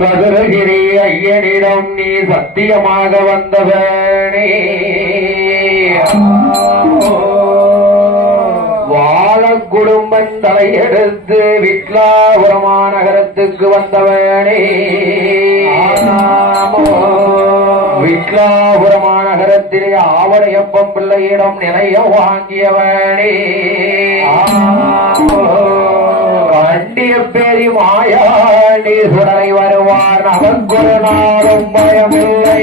சதுரகிரி ஐயனிடம் நீ சத்தியமாக வந்தவனே, வாழ குடும்பம் தலையெடுத்து விட்லாபுரமா நகரத்துக்கு வந்தவனே, விட்லாபுரமா நகரத்திலே ஆவடையப்பம் பிள்ளையிடம் நிலையம் வாங்கியவனே, கண்டிய பெரி மாயாண்டி சுடலை வருவார் நமக்கொரு நாளும் பயமில்லை.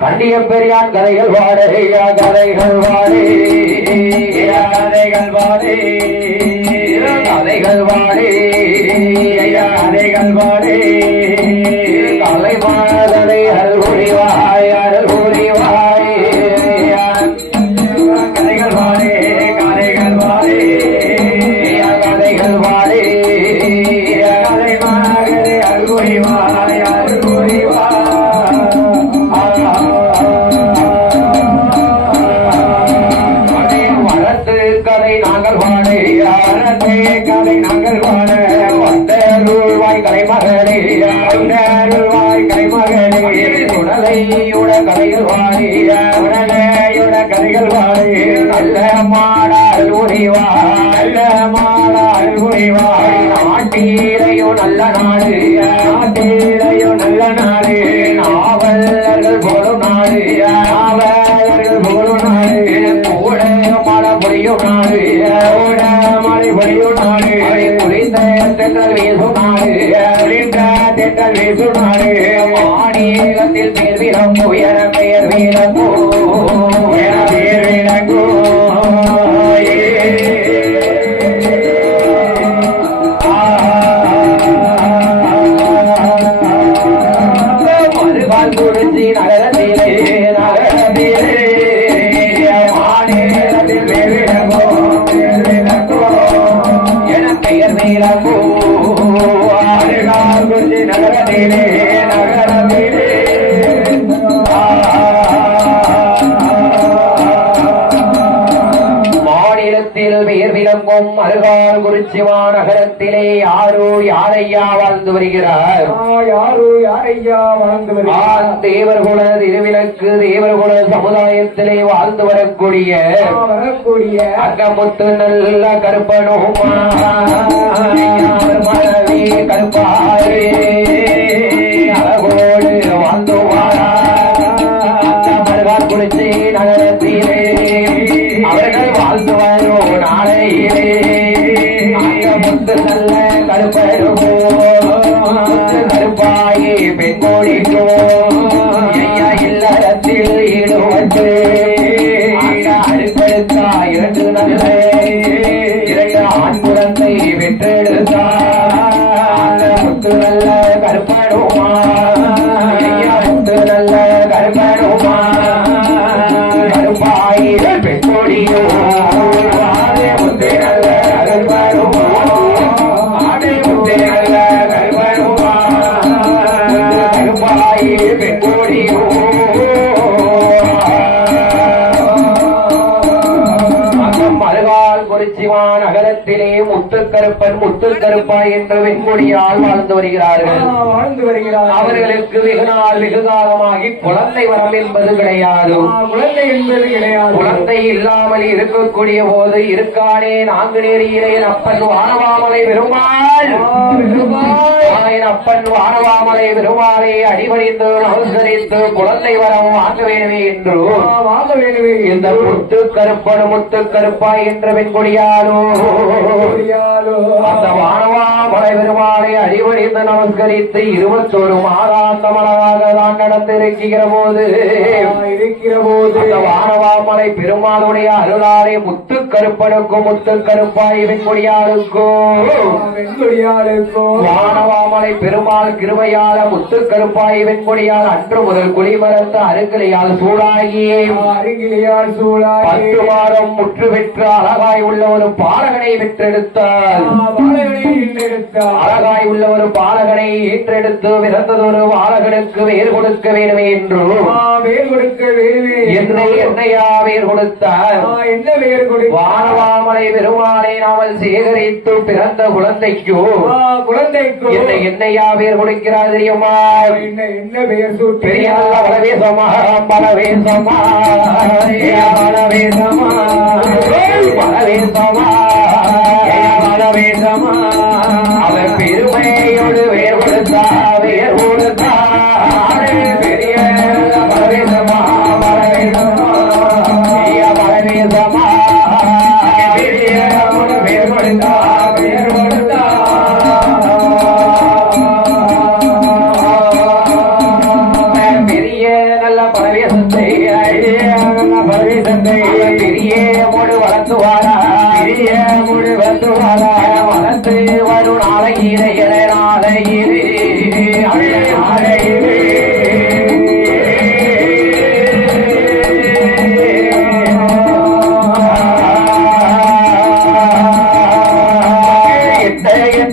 கண்டிய பெரியான் கதைகள் வாடே, கதைகள் வாடே, கதைகள் வாடே, கதைகள் வாடே, கதைகள் வாடே, கலை மாதலை அருள்புரிவாய், அருள்புரிவாய், கதைகள் வாடே, கதைகள் வாடே, கதைகள் வாடே, கலை மாதலை அருள்புரிவாய், அருள்புரிவாய். நாங்கள் வாழே கதை நாங்கள் வாழ வந்தருள்வாய் கலைமகளே, வந்தருள்வாய் கலைமகளே, உடலையுட கதைகள் வாழே, உடலையுட கதைகள் வாழே, நல்ல மாடால் உரிவாய், நல்ல மாடால் உரிவாய், நாட்டீரையோ நல்ல நாடு, நாட்டீரையோ நல்ல நாடு, நாவலர்கள் போலும் நாடு, நாவலர்கள் போலும் நாடு, கூட மழை பொழியும் நாடு, மழை பொழியும் நாடு, குளித்த தென்றல் வீசும் நாடு, குளித்த தென்றல் வீசும் நாடு, மாநிலத்தில் பேர் விளங்கும் என பெயர் விளங்கும், என பெயர் விளங்கும். மறுபால் குறிச்சி நகரத்திலே, நகரத்திலே மாநிலத்தில் பேர் விளங்கும், பேர் விளங்கும் என பெயர் விளங்கும். குறிச்சி நகரத்திலே, நகரத்திலே மாநிலத்தில் பெயர் விளங்கும் அருகார் குறிச்சிமா நகரத்திலே யாரோ யாரையா வாழ்ந்து வருகிறார், யாரோ யாரையா வாழ்ந்து வருகிறார். தேவர்குல திருவிளக்கு தேவர்குல சமுதாயத்திலே வாழ்ந்து வரக்கூடிய அங்கமுத்து நல்ல கருப்பனும் மனைவி கருப்பாரே அழகோடு வாழ்ந்து வாழார் குறிச்சி நகரத்திலே அவர்கள் வாழ்ந்து வரும் நாளையிலே முத்து நல்ல கருப்பருமோ கருப்பாயே பெண்கோடிக்கோ ஐயா இல்லறத்தில் ஈடுபட்டு அடுப்பெடுத்தா இரண்டு நல்ல இரண்டு ஆண் குழந்தை பெற்றெடுத்தார். முத்து நல்ல கருப்பருமா ஐயா முத்து நல்ல கருப்பருமா கருப்பாயே பெண்கோடியோ முத்து நல்ல கருப்பருமா நகரத்திலே முத்துக்கருப்பன் முத்துக்கருப்பாய் என்ற வெண்கொடியால் வாழ்ந்து வருகிறார்கள். அவர்களுக்கு வெகு நாள் வெகு காலமாகி குழந்தை வரம் என்பது கிடையாது, குழந்தை என்பது கிடையாது. குழந்தை இல்லாமல் இருக்கக்கூடிய போது இருக்கானே நான்கு நேரியிலே அப்பன் வானவாமலை பெருமாள், அப்பன் வானவாமலை பெருமாளை அடிபணிந்து நமஸ்கரித்து குழந்தை வரம் வாங்க வேண்டுமே என்று வாங்க வேண்டுமே இந்த முத்துக்கருப்பன் முத்துக்கருப்பாய் என்ற வெண்கொடியாலோ அந்த வானவாமலை பெருமாளை அடிபணிந்து நமஸ்கரித்து 21 மாதாந்தமலாக தான் நடந்து இருக்கிற போது இருக்கிற போது அந்த வானவாமலை பெருமாளுடைய அருளாலே முத்து கருப்பனுக்கும் முத்து கருப்பாய் வெண்கொடியாருக்கும் வானவாமலை பெருமாள் கிருபையால முத்து கருப்பாய் வெண்கொடியால் அன்று முதல் குளிமரத்த அருகிலையால் சூடாகியே பத்து மாதம் முற்று பெற்று அழகாய் உள்ள ஒரு பாலகனை பெற்றெடுத்தார். அழகாய் உள்ள ஒரு பாலகனை ஈற்றெடுத்து பிறந்ததொரு பாலகனுக்கு வேர் கொடுக்க வேண்டுமே என்று என்னையா வேர் கொடுத்தார். என்ன வேர் கொடுத்தார்? வானவாமலை பெருமாளை நாமல் சேகரித்து பிறந்த குழந்தைக்கு என்னையா வேர் கொடுக்கிறார் தெரியுமா? என்ன வேர் பெரிய பலவேசமா பலவேசமா பலவேசமா பலவேசமா பலவேசமா அவர் பெருமையோடு வேர் கொடுத்தா வேர் கொடுத்தா பெரிய பலவேசமா பலவேசமா பலவேசமா பெரிய வேர் கொடுத்தா வேர் கொடுத்தா பெரிய நல்ல பலவேசத்தை பெரிய மூடு வளர்த்துவாரா பெரிய மூடு வளர்த்துவாரா வளர்த்து வரும் நாளையிலே நாளையிலே நாளையிலே என்ன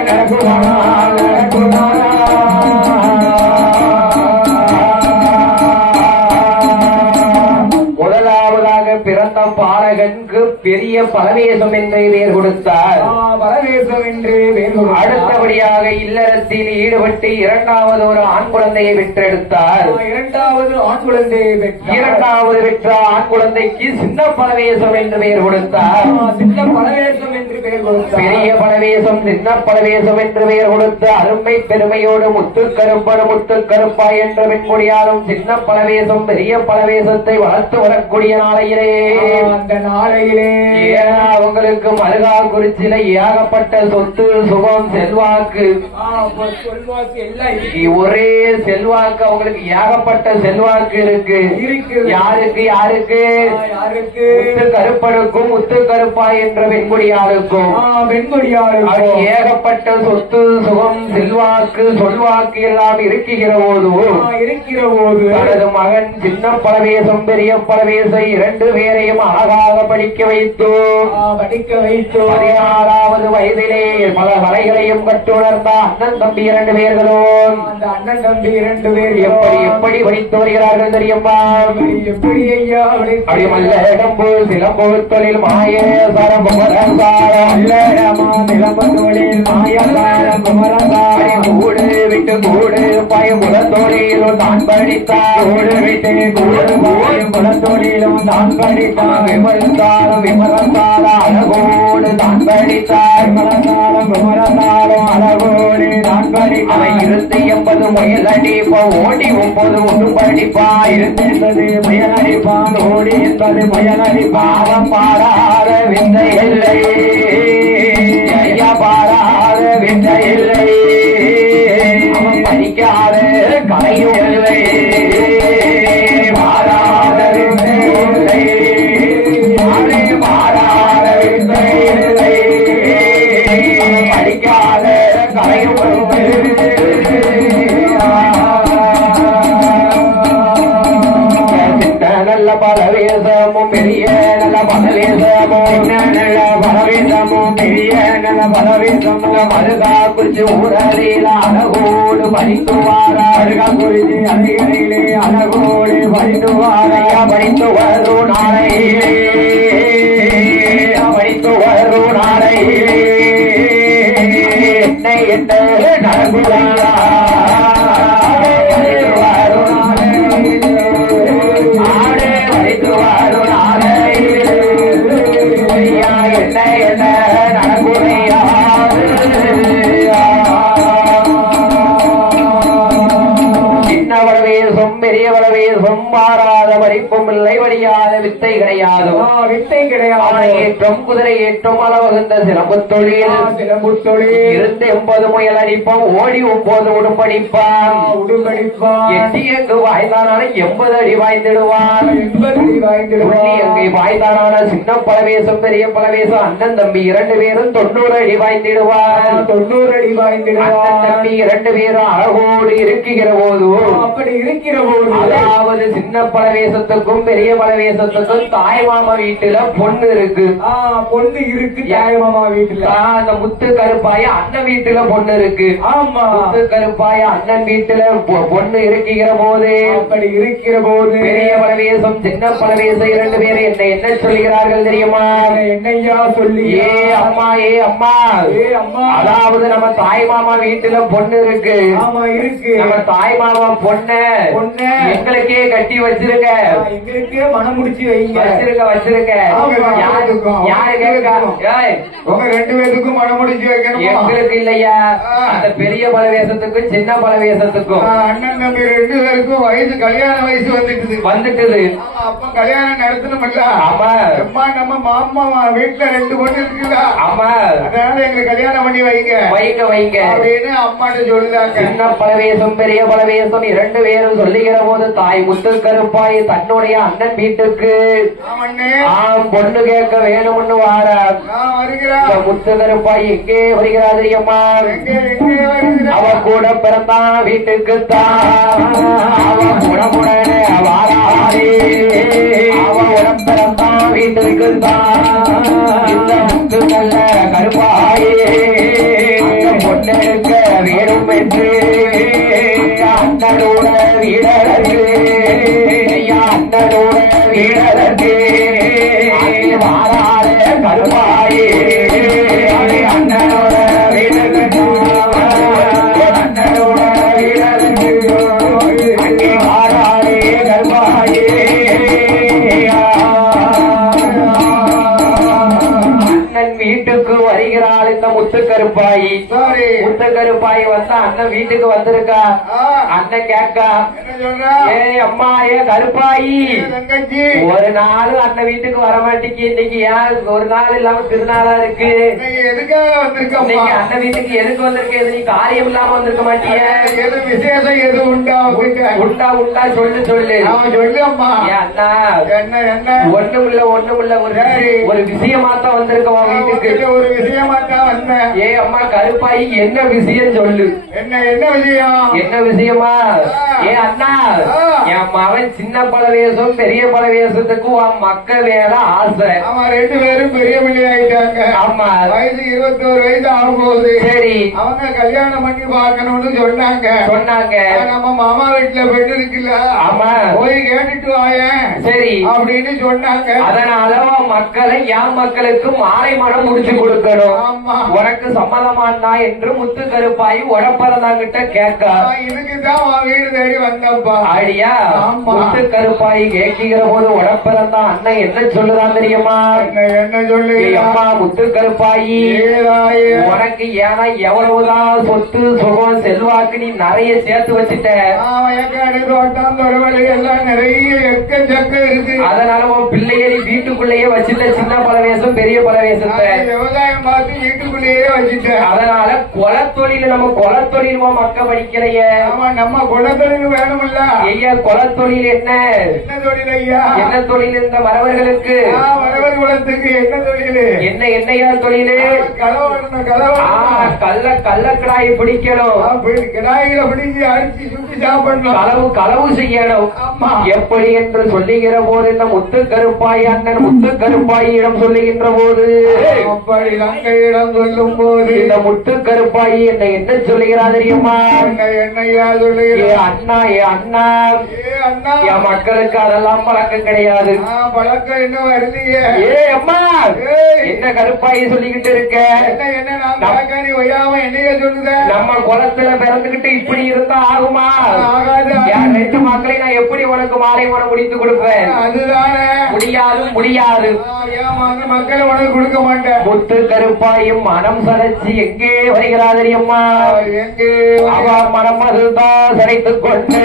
நடக்குதாரா நடக்குதாரா முதலாவதாக பிறந்த பாலகனுக்கு பெரிய பலவேசம் என்று பெயர் கொடுத்தார். அடுத்தபடியாக இல்லறத்தில் ஈடுபட்டு இரண்டாவது ஒரு ஆண் குழந்தையை பெற்றெடுத்தார். இரண்டாவது பெற்ற ஆண் குழந்தைக்கு சின்ன பலவேசம் என்று பெயர் கொடுத்தார். சின்ன பலவேசம் என்று பெயர் கொடுத்தார். பெரிய பலவேசம் சின்ன பலவேசம் என்று பெயர் கொடுத்து அருமை பெருமையோடு முத்து கருப்பன் முத்து கருப்பா என்ற பெண்மொழியாலும் சின்ன பலவேசம் பெரிய பலவேசத்தை வளர்த்து வரக்கூடிய நாளையிலே அந்த நாளையிலே அவங்களுக்கு மருகா குறிச்சில ஏகப்பட்ட சொத்து சுகம் செல்வாக்கு ஒரே செல்வாக்கு அவங்களுக்கு ஏகப்பட்ட செல்வாக்கு இருக்கு. யாருக்கு யாருக்கு முத்து கருப்பனுக்கும் முத்து கருப்பா என்ற பெண்குடியாருக்கும் ஏகப்பட்ட சொத்து சுகம் செல்வாக்கு சொல்வாக்கு எல்லாம் இருக்கிற போது தனது மகன் சின்ன பலவேசம் பெரிய பலவேசம் இரண்டு பேரையும் அழகாக படிக்க வைத்து 16வது வயதிலே பல வலைகளையும் கட்டுணர்ந்த அண்ணன் தம்பி இரண்டு பேர்களும் அந்த அண்ணன் தம்பி இரண்டு பேர் எப்படி எப்படி படித்து வருகிறார்கள் தெரியுமா? எப்படி ஐயா அடிமல்ல இடம்பு சிலம்பு தொழில் மாய சரம் தொழில் மாய கூடு விட்டு கூடு பயமுல தொழிலும் தான் படித்தார். கூடு விட்டு கூடு பயமுல தொழிலும் தான் படித்தார். விமர்ந்தாலும் விமரந்தாலும் அழகோடு தான் படித்தார். விமரந்தாலும் விமரந்தாலும் அழகோடு தான் படித்தார். 280 முயல் அடிப்பான் ஓடி 9 ஒன்று படிப்பான். 280 முயல் அடிப்பான் ஓடி 80 முயல் அடிப்பான். பாடாத விந்தை இல்லை ஐயா பாடாத விந்தை இல்லை. அவன் படிக்காத கலையும் இல்லை பாடாத விந்தை இல்லை பாடாத விந்தை இல்லை. படிக்காத கலையும் நல்ல பலவேசமும் பெரிய நல்ல பலவேசமும் நல்ல பலவேசமும் பெரிய நல்ல பலவேசமும் மருகா குறிச்சு ஊரறியில அழகோடு படித்துவார அருகா குறிச்சு அருகிலே அழகோடு படித்துவாரையா படித்து வரும் நாளையிலே படித்து வரும் நாளையிலே என்னை என்ன நடக்குவாரா பெரிய வளவே சொம்பாராத வரிப்பும் இல்லை வழியாத வித்தை கிடையாது. வித்தை கிடையாது. ஏற்றம் குதிரை ஏற்றம் அளவகுந்த சிலம்பு தொழில் இருந்து 80 முயல் அடிப்பான், ஓடி 9 உடுப்படிப்பான். எட்டி எங்கு வாய்ந்தானான 80 அடி வாய்ந்திடுவான். எங்கை வாய்ந்தானான சின்ன பலவேசம் பெரிய பலவேசம் அண்ணன் தம்பி 2 பேரும் 90 அடி வாய்ந்திடுவான். 90 அடி வாய்ந்திடுவான். தம்பி 2 பேரும் அழகோடு இருக்கிற போது, அப்படி இருக்கிற போது, அதாவது சின்ன பலவேசத்துக்கும் பெரிய பலவேசத்துக்கும் தாய் மாமா வீட்டுல பொண்ணு இருக்கு. பொண்ணு இருக்கு தாய் மாமா வீட்டுல. அந்த முத்து கருப்பாய அண்ணன் வீட்டுல பொண்ணு இருக்கு. ஆமா, முத்து கருப்பாய அண்ணன் வீட்டுல பொண்ணு இருக்கிற போது, அப்படி இருக்கிற போது பெரிய பலவேசம் சின்ன பலவேசம் 2 பேரும் என்ன சொல்லுகிறார்கள் தெரியுமா? என்னையா சொல்லி? ஏ அம்மா, ஏ அம்மா, ஏ அம்மா, அதாவது நம்ம தாய் மாமா வீட்டுல பொண்ணு இருக்கு. ஆமா இருக்கு. நம்ம தாய் மாமா பொண்ணு எங்களுக்கே கட்டி வச்சிருக்க, எங்களுக்கே மனம் முடிச்சு வைங்க. வச்சிருக்க. யாரு கேட்கா? உங்க 2 பேருக்கும் மனம் முடிச்சு வைக்கணும். எங்களுக்கு இல்லையா, அந்த பெரிய பலவேசத்துக்கும் சின்ன பலவேசத்துக்கும் அண்ணன் தம்பி 2 பேருக்கும் வயசு கல்யாண வயசு வந்துட்டுது. அப்ப கல்யாணம் நடத்தணும்ல. ஆமா. நம்ம மாமா வீட்டுல 2 பொண்ணு இருக்குல்ல. ஆமா, அதனால எங்களுக்கு கல்யாணம் பண்ணி வைங்க அப்படின்னு அம்மாட்ட சொல்லுதாங்க. சின்ன பலவேசம் பெரிய பலவேசம் 2 பேரும் சொல்லுகிற போது தாய் முத்து கருப்பாய் தன்னுடைய அண்ணன் வீட்டுக்கு பொண்ணு கேட்க வேணும்னு வாரார். முத்து கருப்பாய் எங்கே வருகிறார் தெரியுமா? அவ கூட பிறந்தான் வீட்டுக்கு தான். அவ உடம்புடனே வாராரே, அவ உடம்பு பிறந்தான் வீட்டுக்கு தான். இந்த முத்து நல்ல கருப்பாயே பொண்ணெடுக்க வேணும் என்று அண்ணனோட வீடருக்கு, அண்ணனோட வீடருக்கு வாராத கருப்பாயே, அண்ணனோட வீடருக்கு, அண்ணனோட வீடருக்கு அங்கே வாராதே கருப்பாயே. அண்ணன் வீட்டுக்கு வருகிறாள் இந்த முத்து கருப்பாயி. முத்து கருப்பாயி வந்தா அண்ணன் வீட்டுக்கு வந்திருக்கா. அண்ணன் கேட்கா, ஏ அம்மா, ஏ கருப்பாயி, ஒரு நாள் அண்ணன் வீட்டுக்கு வர மாட்டேங்க. இன்னைக்கு ஏன் ஒரு நாள் இல்லாம திருநாளா இருக்கு? எதுக்காக வந்திருக்க? அண்ணன் வீட்டுக்கு எதுக்கு வந்திருக்க? நீ காரியம் இல்லாம வந்திருக்க மாட்டிய? எது விசேஷம் எது உண்டா? உண்டா உண்டா சொல்லு சொல்லு. சொல்லு அம்மா. அண்ணா, என்ன என்ன? ஒண்ணுமில்ல ஒரு விஷயமா தான் வந்திருக்கோம் வீட்டுக்கு. ஒரு விஷயமா தான் வந்தேன். ஏ அம்மா கருப்பாயி, என்ன விஷயம் சொல்லு. என்ன விஷயம்? என்ன விஷயமா? ஏ அண்ணா, என் மகன் சின்ன பலவேசம் பெரிய பலவேசத்துக்கு உன் மக்க வேற ஆசை. ஆமா, 2 பேரும் பெரிய பிள்ளை ஆயிட்டாங்க. ஆமா, வயசு 21 வயசு ஆகும்போது சரி அவங்க கல்யாணம் பண்ணி பார்க்கணும்னு சொன்னாங்க. நம்ம மாமா வீட்டுல பெண் இருக்குல்ல. ஆமா, போய் கேட்டுட்டு வாயேன் சரி அப்படின்னு சொன்னாங்க. அதனால மக்களை என் மக்களுக்கு மாலை மனம் முடிச்சு கொடுக்கணும். ஆமா, உனக்கு சம்மதமானா என்று முத்து கருப்பாயி உடப்பறந்தாங்கிட்ட கேட்க, இதுக்குதான் வீடு தேடி வந்தப்பா. ஆடியா? முத்து கருப்பாயி கேட்கிற போது உடப்பிறந்தா அண்ணன் என்ன சொல்லுதான் தெரியுமா? என்ன சொல்லு? அம்மா முத்து கருப்பாயி, உனக்கு ஏன்னா எவ்வளவுதான் சொத்து சுகம் செல்வாக்கு நீ நிறைய சேர்த்து வச்சுட்ட. தோட்டம் தொலைவலி எல்லாம் நிறைய எக்கச்சக்க இருக்கு. அதனால உன் பிள்ளைய வீட்டுக்குள்ளேயே வச்சுட்ட. சின்ன பலவேசம் பெரிய பலவேசத்தை விவசாயம் பார்த்து வீட்டுக்குள்ளேயே வச்சுட்ட. அதனால கொலத்தொழில் நம்ம கொலத்தொழில் மக்க படிக்கலைய. ஆமா, நம்ம கொலத்தொழில் வேணும்ல. ஐயா, கொலத்தொழில் என்ன தொழில் ஐயா? என்ன தொழில் இந்த மரவர்களுக்கு? மரவர் குலத்துக்கு என்ன தொழில்? என்னையா தொழில்? கள்ளக்கடாய் பிடிக்கணும். கிடாயில பிடிச்சி அடிச்சு சுட்டி சாப்பிடணும். களவு செய்யணும். எப்படி என்று சொல்லுகிற போது இந்த முத்து கருப்பாய் அண்ணன் முத்து கருப்பாயிடம் சொல்லுகின்ற போது, அப்படி தங்கையிடம் சொல்லும் போது இந்த முத்து கருப்பாயி என்ன சொல்லுகிறா தெரியுமா? என்னையா சொல்லுகிற? அண்ணா, அண்ணா, என் மக்களுக்கு அதெல்லாம் பழக்கம் கிடையாது. பழக்கம் என்ன வருது? ஏ அம்மா, என்ன கருப்பாயி சொல்லிக்கிட்டு இருக்க? என்ன நான் பார்க்க நீ ஒய்யாம என்னைய சொல்லுத? நம்ம குளத்துல பிறந்துகிட்டு இப்படி இருந்தா ஆகுமா? ஆகாது. என் 2 மக்களை நான் எப்படி உனக்கு மாலை உணவு முடித்து கொடுப்பேன்? அதுதானே முடியாது. ஏன் மக்களை உனக்கு கொடுக்க மாட்டேன். முத்து கருப்பாயும் மனம் சரைச்சு எங்கே வருகிறார் தெரியுமா? எங்கே? அவன் மனம் அதுதான் சரைத்துக் கொண்டு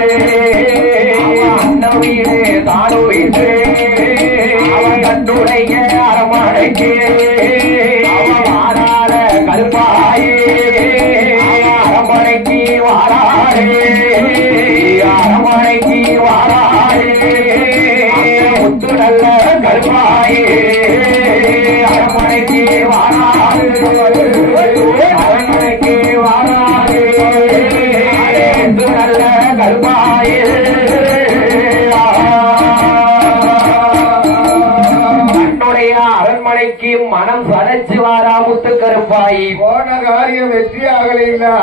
அண்ணன் வீடு தாடு வீடு அவன் கண்டுடைய அரமனைக்கு அவன் வாராத கருப்பாயே அரமனைக்கு வாராடே அரமனைக்கு வாராடே முத்து நல்ல கருப்பாயே அரமனைக்கு வாராடு அரமனைக்கு வாராடு முத்து நல்ல கருப்பாயே அரண்மனைக்கு மனம் சரைச்சு வாரா முத்து கருப்பாயி. போன காரியம் வெற்றி ஆகலைங்களா?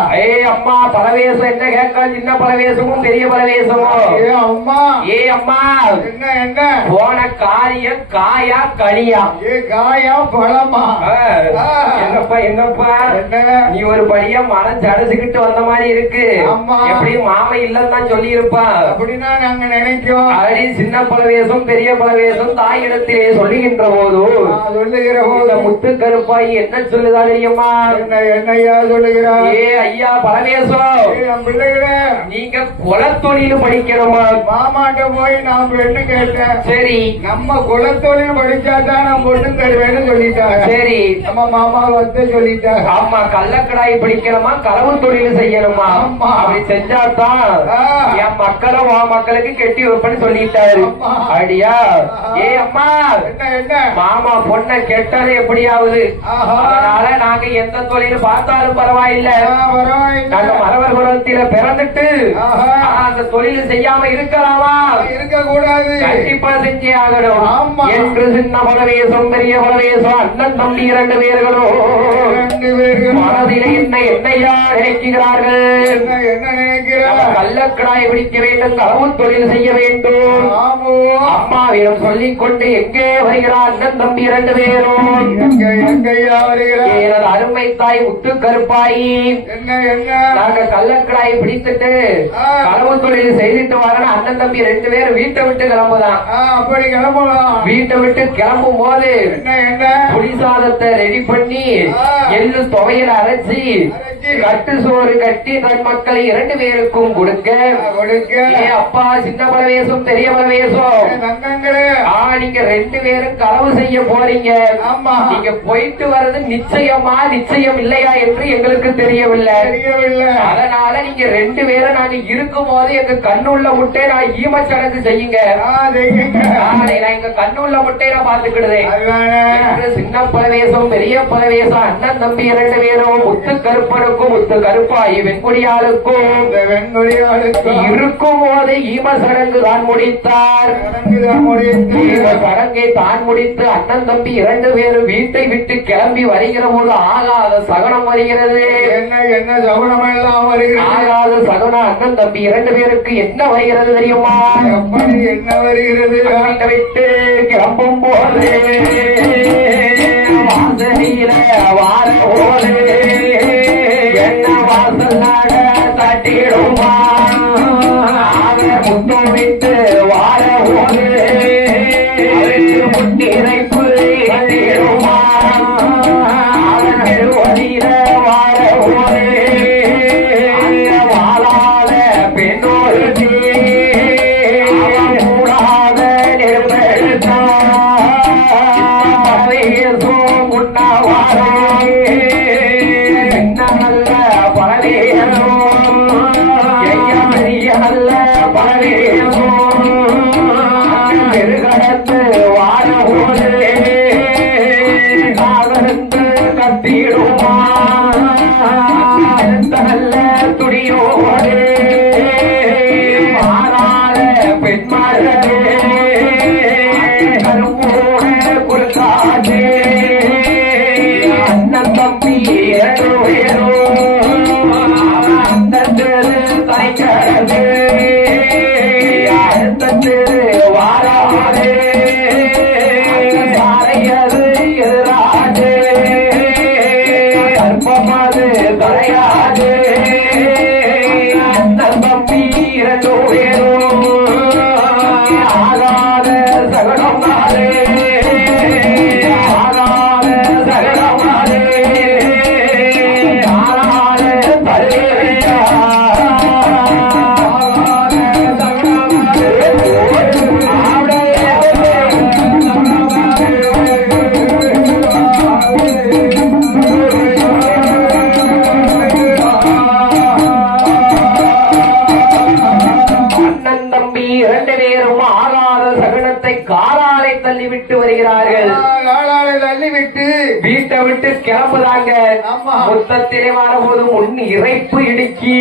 அம்மா பலவேசம் என்ன கேட்க? சின்ன பலவேசமும் பெரிய பலவேசமும். அம்மா என்ன போன காரியம் காயா கனியா? காயா பழமா? என்னப்பா என்ன நீ ஒரு படியா மனம் சடைச்சுக்கிட்டு வந்த மாதிரி இருக்கு. எப்படியும் மாமா இல்லன்னு தான் சொல்லி இருப்பான். அப்படின்னா நாங்க நினைக்கிறோம். அப்படி சின்ன பலவேசம் பெரிய பலவேசம் தாயிடத்திலே சொல்லுகின்ற போது சொல்லுகிற போது முத்து கருப்பாய் என்ன சொல்லுதா தெரியுமா? என்னையா சொல்லுகிறா? ஐயா பலவேசம் பிள்ளைகளே நீங்க குலத்தொழில் படிக்கணுமா? மாமாட்ட போய் நான் பெண்ணு கேட்டேன். சரி நம்ம குலத்தொழில் படிச்சாதான் நான் பொண்ணு தருவேன்னு சொல்லிட்டாங்க. சரி நம்ம மாமா வந்து சொல்லிட்டாங்க. ஆமா கள்ளக்கடாய் படிக்கணுமா களவு தொழில் செய்யணுமா? அப்படி செஞ்சாதான் என் மக்களும் மக்களுக்கு கெட்டி வைப்பேன்னு சொல்லிட்டாரு. அப்படியா? அம்மா என்ன மாமா பொண்ணை கெட்டது எப்படியாவது அதனால நாங்க எந்த தொழில் பார்த்தாலும் பரவாயில்லை. நாங்க மரவர் குலத்தில பிறந்துட்டு அந்த தொழில் செய்யாம இருக்கலாமா? இருக்கக்கூடாது. கண்டிப்பா செஞ்சே ஆகணும் என்று சின்ன பலவேசம் பெரிய பலவேசம் அண்ணன் தம்பி 2 பேர்களும் மனதிலே என்னையா நினைக்கிறார்கள்? என்ன நினைக்கிறார்? கள்ளக்கடாய் பிடிக்க வேண்டும் களவு தொழில் செய்ய வேண்டும். அம்மாவிடம் சொல்லிக் கொண்டு எங்கே வருகிறார் அண்ணன் தம்பி 2 பேரும்? எனது அருமை தாய் முத்து கருப்பாயி நாங்க கள்ளக்கடாய் பிடித்துட்டு களவு தொழில் செய்துட்டு வரணும். அண்ணன் தம்பி 2 பேரும் வீட்டை விட்டு கிளம்புதான். அப்படி கிளம்பலாம். வீட்டை விட்டு கிளம்பும் போது புளி சாதத்தை ரெடி பண்ணி எள்ளு துவையில அரைச்சி கட்டு சோறு கட்டி தன் மக்களை 2 பேருக்கும் கொடுக்க அப்பா சின்ன பலவேசம் பெரிய பலவேசம் நீங்க 2 பேரும் களவு செய்ய போறீங்க. நீங்க போயிட்டு வர்றது நிச்சயமா நிச்சயம் இல்லையா என்று எங்களுக்கு தெரியவில்லை. அதனால நீங்க 2 பேரும் நாங்க இருக்கும் போது எங்க கண்ணுள்ள முட்டை நான் ஈமச்சடங்கு செய்யுங்க. எங்க கண்ணுள்ள முட்டையை நான் பாத்துக்கிடுதேன். சின்ன பலவேசம் பெரிய பலவேசம் அண்ணன் தம்பி 2 பேரும் முத்து கருப்பனுக்கும் முத்து கருப்பாயி வெண்குடியாளுக்கும் இருக்கும் போது ஈம சடங்கு தான் முடித்தார். சடங்கை தான் முடித்து அண்ணன் தம்பி 2 பேரும் வீட்டை விட்டு கிளம்பி வருகிற போது ஆகாத சகனம் வருகிறது. என்ன சகுனம் எல்லாம் வருகிறது? ஆகாத சகனம் அண்ணன் தம்பி 2 பேருக்கு என்ன வருகிறது தெரியுமா? என்ன வருகிறது? வீட்டை விட்டு கிளம்பும் போது வாசலில வார போது என்ன வாசல் நாட தட்டிடுமா? முத்தம் விட்டு வார போது முட்டிரைப்பு தட்டிடுமா? வழியில வார போது வாழாத பெண்ணோடு கூடாத நெருப்பெடுத்தா நல்ல பலவேசம் நல்ல பலவேசம் பெருகடத்து வாழ போது காதலத்து கத்திடுமா? நல்ல துடியோடு மாறாத பெண்மார்களே கரும்போட குறுக்காது அண்ணன் தம்பி 2 பேரும் அந்த தெரு தைக்கிறது அடுத்த தெரு வாராது சாரையது எதிராது வீட்டை விட்டு கிளம்புதாங்க. ஆமா. முத்தத்திலே வாரபோது முன் இறைப்பு இடுக்கி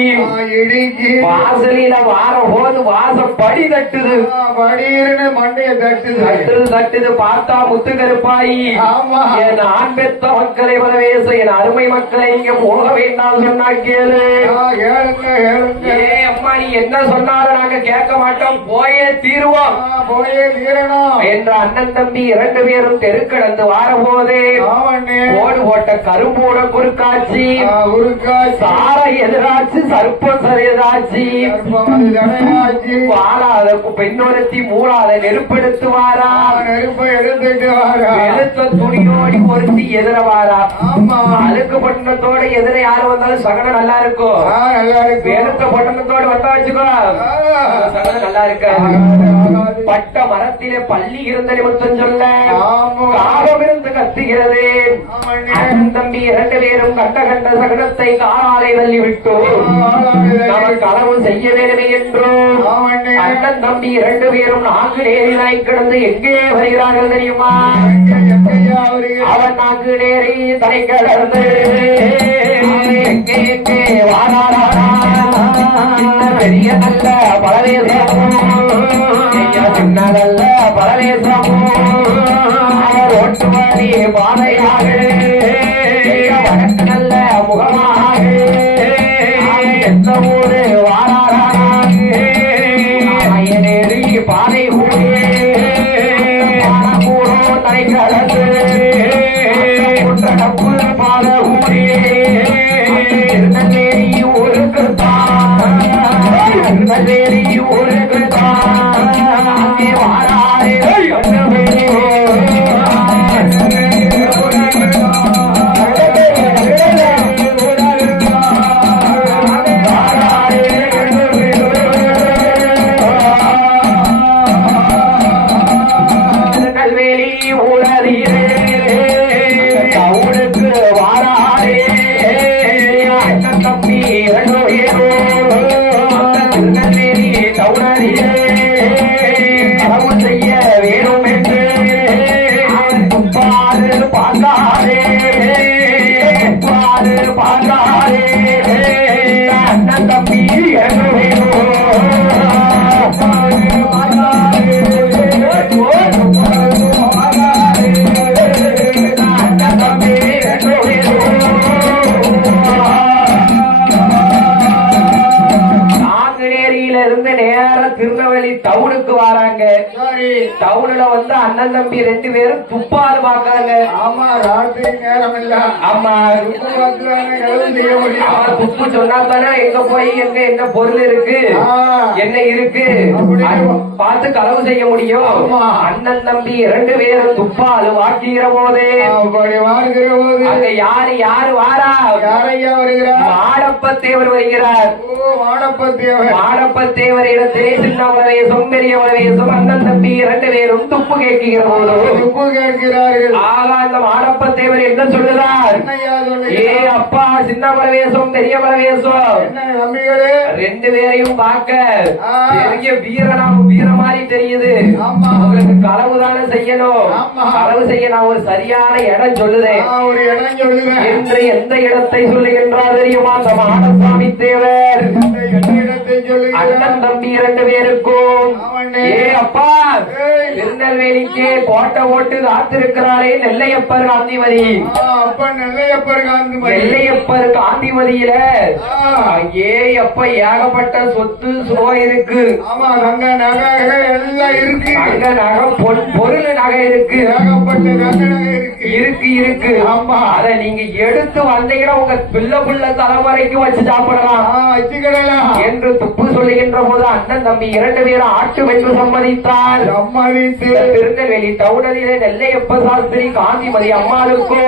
இடுக்கி வாசலில வாரபோது வாசப்படி தட்டுது. படின்னு மண்டைய தட்டுது. தட்டுது பார்த்தா முத்து கருப்பாயி. ஆமா. என் ஆண் பெத்த மக்களை வரவேச என் அருமை மக்களை இங்க போக வேண்டாம் சொன்னா கேளு. கேளுங்க கேளுங்க. ஏ அம்மா நீ என்ன சொன்னாலும் நாங்க கேட்க மாட்டோம், போயே தீருவோம், போயே தீரணும் என்ற அண்ணன் தம்பி 2 பேரும் தெருக்கடந்து வாரபோதே ஓடு போட்ட கரும்போட குறுக்காட்சி சார எதிராச்சு சர்ப்பம் எதிராச்சு வாராத பெண்ணொருத்தி மூடாத நெருப்பெடுத்து வாரா. நெருப்பை எடுத்துட்டு வாரா. எடுத்த துணியோடி ஒருத்தி எதிர வாரா. அழுக்கு பட்டணத்தோட எதிர யாரு வந்தாலும் சகனம் நல்லா இருக்கும். நல்லா இருக்கு. எடுத்த பட்டணத்தோட வந்தா வச்சுக்கோ சகனம் நல்லா இருக்காது. பட்ட மரத்திலே பள்ளி இருந்த நிமித்தம் சொல்ல காலம் இருந்து கத்துகிறது. அண்ணன் தம்பி 2 பேரும் கண்ட கண்ட சகனத்தை காலாலை தள்ளி விட்டு நமக்கு அளவு செய்ய வேண்டுமே என்றும் அண்ணன் தம்பி 2 பேரும் 4 நேரிலாய் கிடந்து எங்கே வருகிறார்கள் தெரியுமா? அவன் 4 நேரி தலை கடந்து எங்கே வாராரா பெரிய நல்ல பலவேசம் சின்னதல்ல பலவேசம் ஓட்டுவாரி பாதையாக வடக்கு நல்ல முகமாக எந்த ஊரு வாராராயனேறி பாதை ஊரே கூடோ தலை கடந்து குற்றடப்பு பாத ஊரே திருநெல்வேலி ஊருக்கு தான் திருநெல்வேலி ஊருக்கு தான் வாராரே திருநெல்வேலி டவுனுக்கு வராங்க. டவுன்ல வந்து அண்ணன் தம்பி 2 பேரும் துப்பாது பாக்காங்க. ஆமா ராத்திரி நேரம் இல்ல. ஆமா துப்பு சொன்னா தானே எங்க போய் எங்க என்ன பொருள் இருக்கு என்ன இருக்கு பார்த்து களவு செய்ய முடியும். அண்ணன் தம்பி 2 பேரும் துப்பாது வாக்கிற போதே அங்க யாரு யாரு வாரா? யாரையா வருகிறார்? மாடப்பத்தேவர் வருகிறார். மாடப்பத்தேவர் இடத்திலே சின்ன வளவேசம் பெரிய வளவேசம் அண்ணன் தம்பி 2 பேரும் துப்பு கேட்கிற போது துப்பு கேட்கிறார்கள். ஆகா அந்த மாடப்பத்தேவர் என்ன சொல்லுறார்? ஏ அப்பா சின்ன வளவேசம் பெரிய வளவேசம் 2 பேரையும் பார்க்க பெரிய வீர மாதிரி தெரியுது. உங்களுக்கு களவு தானே செய்யணும். களவு செய்ய நான் ஒரு சரியான இடம் சொல்லுதேன். ஒரு இடம் சொல்லுவேன் என்று எந்த இடத்தை சொல்லுகின்றார் தெரியுமா? அந்த மாடசாமி தேவர் அண்ணன் தம்பி 2 பேருக்கும் ஏ அப்பா திருநெல்வேலிக்கு கோட்டை ஓட்டு காத்திருக்கிறாரே நெல்லையப்பர் காந்திமதி. நெல்லையப்பர் காந்திமதியில ஏ அப்ப ஏகப்பட்ட சொத்து சோ இருக்கு. அங்க நகை எல்லாம் இருக்கு. அங்க நகை பொருள் நகை இருக்கு. ஏகப்பட்ட நகை இருக்கு இருக்கு இருக்கு. ஆமா அதை நீங்க எடுத்து வந்தீங்கன்னா உங்க பிள்ளை தலைமுறைக்கு வச்சு சாப்பிடலாம் என்று துப்பு சொல்லுகின்ற போது அண்ணன் தம்பி 2 பேரும் ஆட்டு வென்று சம்மதித்தார். திருநெல்வேலி டவுனிலே நெல்லையப்ப சாஸ்திரி காந்திமதி அம்மாளுக்கும்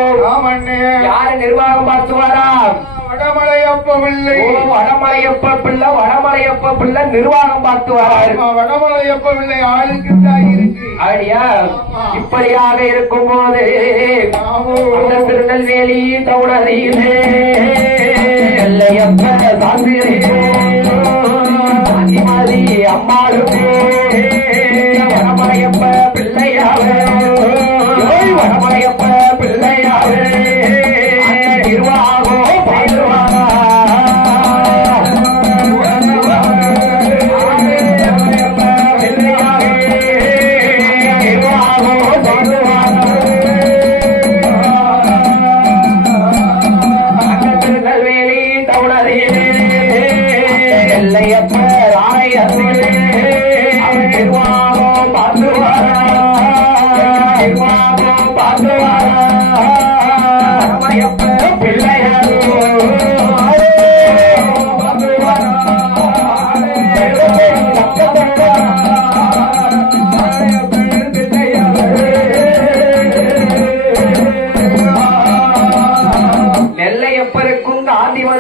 யாரு நிர்வாகம் பார்த்துவாரா? வடமலையப்ப பிள்ளை. வடமலையப்ப பிள்ளை நிர்வாகம் பார்த்துவார். வடமலையப்ப பிள்ளை ஆளுக்கு தான் இருக்கு. அப்படியா? இப்படியாக இருக்கும் போது திருநெல்வேலி டவுனிலே நெல்லையப்ப சாஸ்திரி காந்திமதி அம்மாளுக்கு வடமலையப்ப பிள்ளையாக வடமலையப்ப பிள்ளையா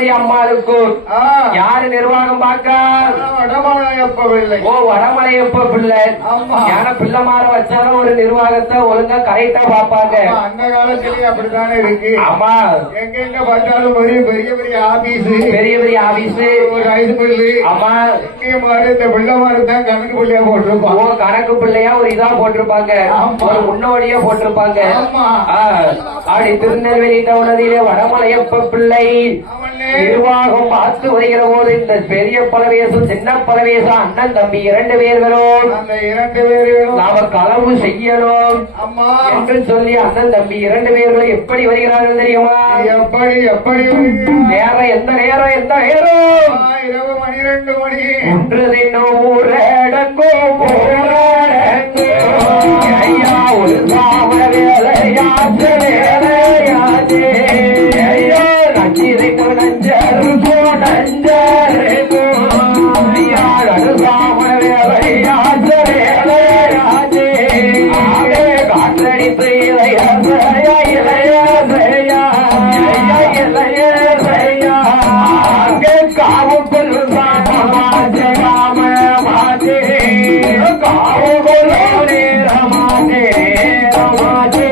காந்திமதி அம்மாளுக்கும் யாரு நிர்வாகம் பார்க்க? வடமலையப்ப பிள்ளை. ஓ, வடமலையப்ப பிள்ளை. யார பிள்ளை மாற வச்சாலும் ஒரு நிர்வாகத்தை ஒழுங்கா கரெக்டா பாப்பாங்க. அந்த காலத்திலேயே அப்படித்தானே இருக்கு. ஆமா, எங்க பார்த்தாலும் பெரிய பெரிய ஆபீஸ், பெரிய பெரிய ஆபீஸ், ஒரு ரைஸ் மில்லு. ஆமா, இந்த பிள்ளை மாதிரி தான் கணக்கு பிள்ளையா போட்டிருப்பாங்க. ஓ, கணக்கு பிள்ளையா ஒரு இதா போட்டிருப்பாங்க, ஒரு முன்னோடியா போட்டிருப்பாங்க. அப்படி திருநெல்வேலி டவுனதிலே வடமலையப்ப பிள்ளை நிர்வாகம் பார்த்து வருகிற போது இந்த பெரிய பலவேசம் சின்ன பலவேசம் அண்ணன் தம்பி 2 பேர்களும் அந்த 2 பேர்களும் நாம களவு செய்யணும் என்று சொல்லி அண்ணன் தம்பி 2 பேர்களும் எப்படி வருகிறார்கள் தெரியுமா? எப்படி எப்படி நேரம் எந்த நேரம் எந்த நேரம்? இரவு 12 மணி. ஒன்று தின்னும் ஊரடங்கோ போராடங்கோ ஐயா ஒரு சாவ வேலையாச்சு வேலையாச்சு ஐயா நஞ்சிரைக்கு நஞ்சருக்கோ நஞ்சருக்கோ ஐயா நடுசாம வேலையாச்சு வேலையாச்சு ஆவே காற்றடித்து இளையசையா இளையசையா ஐயா இளையசையா அங்கே காவுக்குள் சாமாஜே காம மாஜே காவுக்குள் ரமாஜே ரமாஜே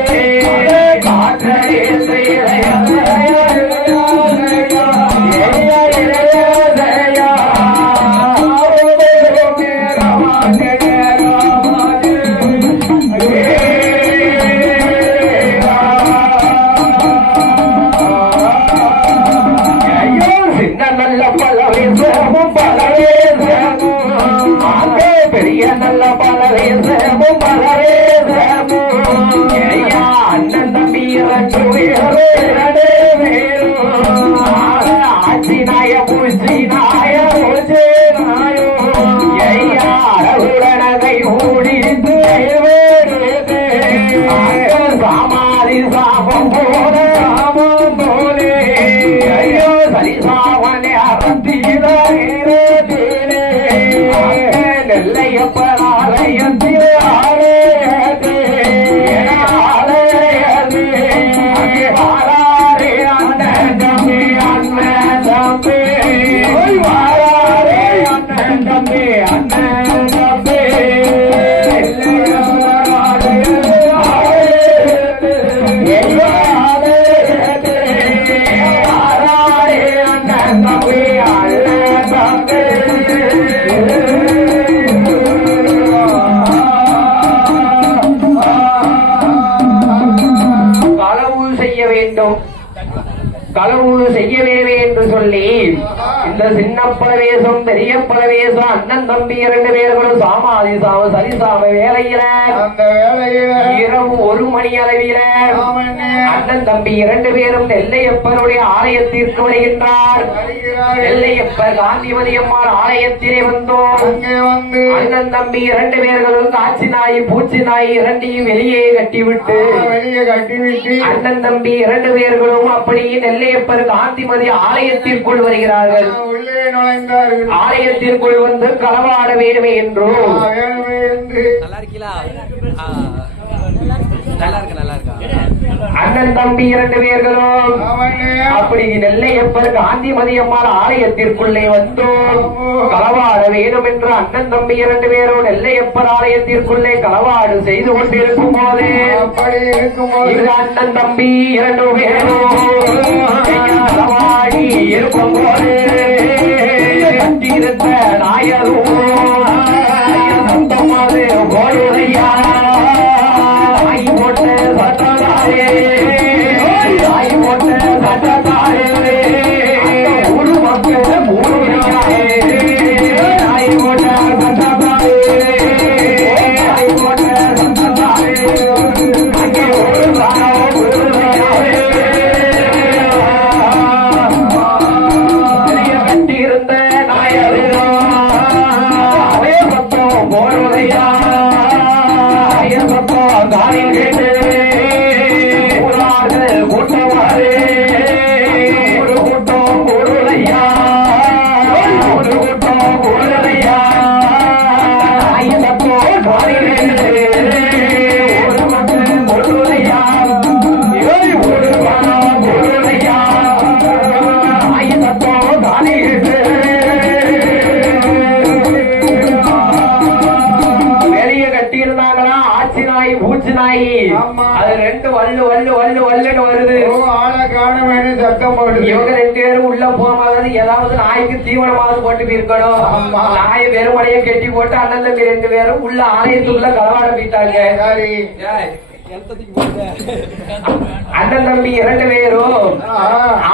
காற்றடித்து இளையசையா இளையசையா ரமாஜே சின்ன நல்ல பலவேசமும் பலவேசமும் அங்கே பெரிய நல்ல பலவேசமும் பலவேசமும் ஐயா அண்ணன் தம்பி 2 பேரும் ஆச்சி நாய பூச்சி நாய பூச்சி நாயோ ஐயா அழகுடனகை ஊடித்து சாமாரி சாபம் போல சாபம் போலே ஐயோ சரிசாவனே அறத்தீரே நெல்லையப்பனாலயத்தில் ஆலயத்தே ஆலயத்தே வாராரே அண்ணன் தம்பி அண்ணன் தம்பி வாராரே அண்ணன் தம்பி அண்ணன் தம்பி களவு செய்ய வேண்டும், களவு செய்யவே என்று சொல்லி இந்த சின்ன பலவேசம் பெரிய பலவேசம் அண்ணன் தம்பி 2 பேர்களும் சாமாதி சாம சரிசாம வேலையில அந்த வேலையில இரவு 1 மணி அளவில அண்ணன் தம்பி 2 பேரும் நெல்லையப்பனுடைய ஆலயத்திற்கு வருகின்றார். நெல்லையப்பர் காந்திமதி அம்மாள் ஆலயத்திலே வந்தோம். அண்ணன் தம்பி 2 பேர்களும் காட்சி நாய் பூச்சி நாய் 2ஐயும் வெளியே கட்டிவிட்டு அண்ணன் தம்பி 2 பேர்களும் அப்படி நெல்லையப்பர் காந்திமதி ஆலயத்திற்குள் வருகிறார்கள். உள்ளே நுழைந்தார்கள். ஆலயத்திற்குள் வந்து களவாட வேண்டுமே என்றும் அண்ணன் தம்பி 2 பேர்களும் அப்படி நெல்லையப்பர் காந்திமதி அம்மாள் ஆலயத்திற்குள்ளே வந்தோம். களவாட வேண்டும் என்று அண்ணன் தம்பி 2 பேரும் நெல்லையப்பர் ஆலயத்திற்குள்ளே களவாடு செய்து கொண்டிருக்கும் போது அண்ணன் தம்பி 2 பேரும் களவாடி இருக்கும் போது கட்டியிருந்த நாயரும் சொந்தமாது போயுதையா போட்டு சட்டதாரே போட்டு சட்டதாரே ஒரு மக்கள் மூடுகையாரே போட்ட சட்டதாரே போட்ட சட்டதாரே அங்கே ஒரு காணவேன்னு சத்தம் போடுது. இவங்க 2 பேரும் உள்ள போகும்போது ஏதாவது நாய்க்கு தீவனமாவது போட்டு இருக்கணும். ஆமா. நாயை வெறுமனையே கெட்டி போட்டு அண்ணன் தம்பி 2 பேரும் உள்ள ஆலயத்துக்குள்ள களவாட போயிட்டாங்க. சரி. அண்ணன் தம்பி 2 பேரும்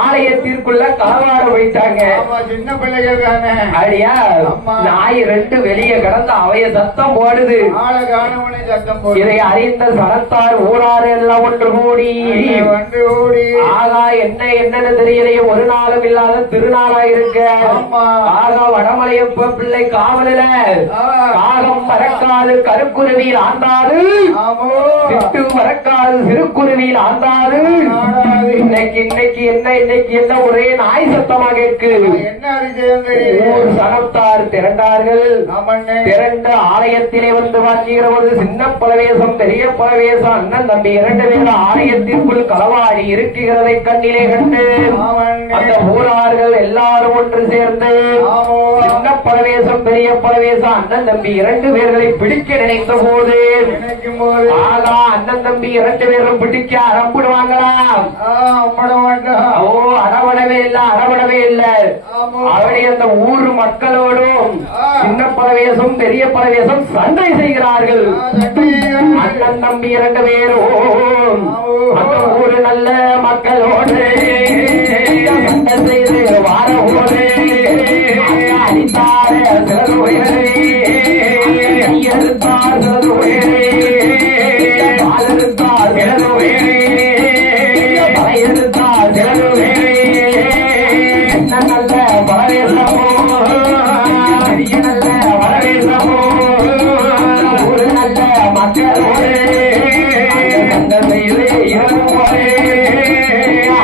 ஆலயத்திற்குள்ள களவாட போயிட்டாங்க. ஆமா, சின்ன பிள்ளைகள் தானே. அப்படியா? ஆமா. நாய் 2 வெளியே கடந்து அவைய சத்தம் போடுது. ஆளை காணவனே சத்தம் போடுது. இதை அறிந்த சனத்தார் ஊராறு எல்லாம் ஒன்று கூடி வந்து ஓடி ஆகா என்னன்னு தெரியலையே, ஒரு நாளும் இல்லாத திருநாளா இருக்க. ஆமா. ஆகா வடமலையப்ப பிள்ளை காவலில காகம் பறக்காது கருக்குருவியில் ஆண்டாது, ஆமோ சிட்டு பறக்காது சிறுக்குருவியில் ஆண்டாது. இன்னைக்கு என்ன ஒரே நாய் சத்தமா கேட்கு. என்ன அதிசயம் தெரியுது. ஊர் சனத்தார் திரண்டார்கள். ஆமாண்ணே. திரண்டு ஆலயத்திலே வந்து வாங்குகிற போது சின்ன பலவேசம் பெரிய பலவேசம் அண்ணன் தம்பி 2 பேரும் ஆலயத்திற்குள் களவாடி இருக்குகிறதை கண்ணிலே கண்டு ஆமாண்ணே. அந்த ஊரார்கள் எல்லாரும் ஒன்று சேர்ந்து ஆமோ சின்ன பலவேசம் பெரிய பலவேசம் அண்ணன் தம்பி 2 பேர்களை பிடிக்க நினைத்த போது நினைக்கும் போது ஆகா அண்ணன் தம்பி 2 பேரும் பிடிக்க அறம்பிடுவாங்களாம். அம்மட மாட்டான். ஓ அறவடவே இல்ல. ஆமோ அவளை அந்த ஊர் மக்களோடும் சின்ன பலவேசம் பெரிய பலவேசம் சண்டை செய்கிறார்கள். அண்ணன் தம்பி 2 பேரும் அந்த ஊரு நல்ல மக்களோடு சண்டை செய்து வாரவோடு அடித்தார சிலர் உயரே, கையெழுத்தார் சிலர் உயரே, பாலெழுத்தார் சிலர் உயரே, பலையெழுத்தார் சிலர் உயரே. நல்ல வரவேற்போ பெரிய நல்ல வரவேற்போ ஒரு நல்ல மக்களோடு சண்டை செய்து இருப்போரே.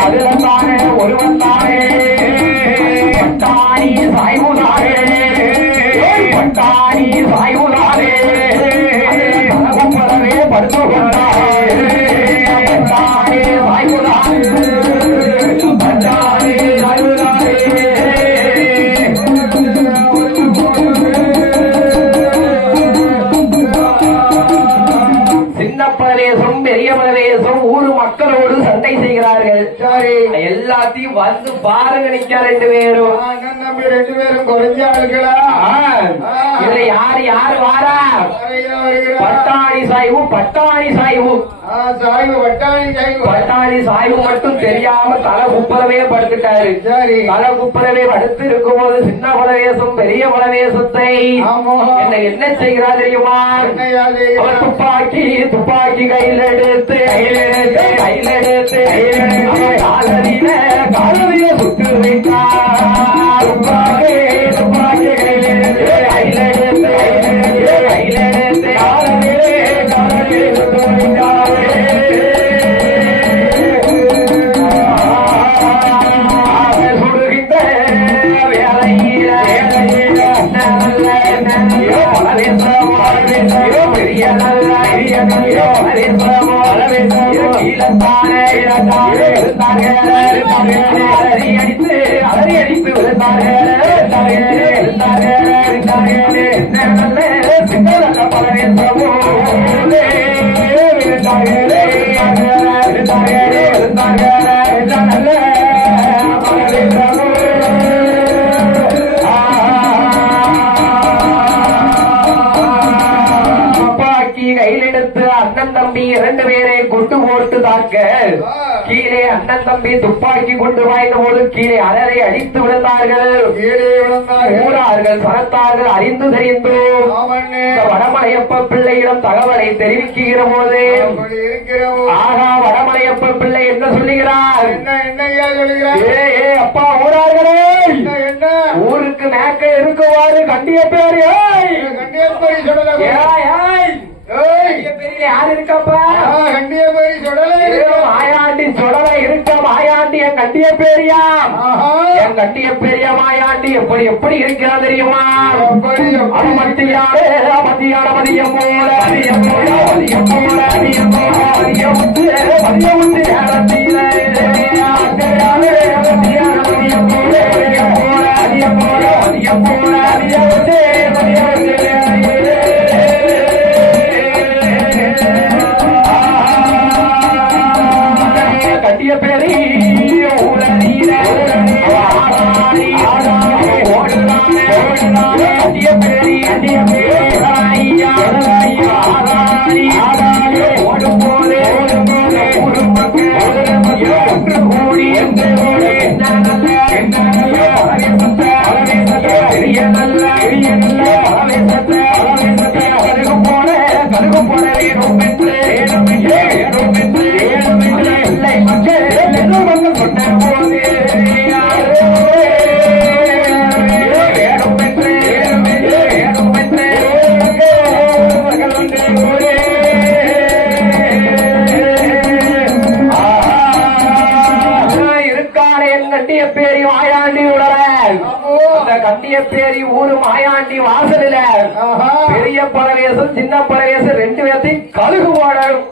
அதுல தானே ஒருவன் தானே பட்டாணி சாய்வுதாரே, பட்டாணி சாய்வுதாரே பரவே படுத்து கொண்டாரே. பட்டாணி சாய்வுதாரே, பட்டாணி சாய்வுதாரே. சின்ன பிரதேசம் பெரிய பிரதேசம் ஊர் மக்களோடு சண்டை செய்கிறார்கள். சரி. எல்லாத்தையும் வந்து பாருங்க நிக்க 2 பேரும். அண்ணன் தம்பி 2 பேரும் குறைஞ்ச ஆளுகளா. இதுல யாரு வாரா? நிறைய வருகிறார். பட்டாணி சாய்வு சாய்வு வட்டாணி சாய்வு. பட்டாணி சாய்வு மட்டும் தெரியாம தலை குப்பரவே படுத்துட்டாரு. சரி. தலை குப்பரவே படுத்து இருக்கும் போது சின்ன பலவேசம் பெரிய பலவேசத்தை ஆமா. என்ன செய்கிறார் தெரியுமா? என்னையா செய்கிறார்? அவர் துப்பாக்கி கையில் எடுத்து காலடியில சுட்டு வைத்தார். துப்பாக்கி கையில் எடுத்து காலடியிலே சுட்டு வைத்தார். சுடுகின்ற வேலையில பெரிய அடித்து துப்பாக்கி கையில் எடுத்து அண்ணன் தம்பி 2 பேரை கொண்டு போட்டு தாக்க கீழே அண்ணன் தம்பி துப்பாக்கி கொண்டு வாய்ந்த போது கீழே அலரை அடித்து விழுந்தார்கள். ஊரார்கள் சனத்தார்கள் அறிந்து தெரிந்து வடமலையப்ப பிள்ளையிடம் தகவலை தெரிவிக்கிற போது ஆகா வடமலையப்ப பிள்ளை என்ன சொல்லுகிறார்? ஏ அப்பா ஊரார்களே, ஊருக்கு மேக்க இருக்குவாரு கண்டிய பேர் யாரு இருக்கப்பா? மாயாண்டி சொடலை இருக்க மாயாண்டி என் கண்டிய பேரியா? என் கண்டிய பேரியா மாயாண்டி எப்படி இருக்கிறா தெரியுமா? மத்தியான மதியம் போல கட்டிய பேரி கண்டியப்பேரி ஊரு மாயாண்டி வாசலில பெரிய பழவேசம் சின்ன பழவேசம் ரெண்டு பேர்த்தையும் கழுகு போடணும்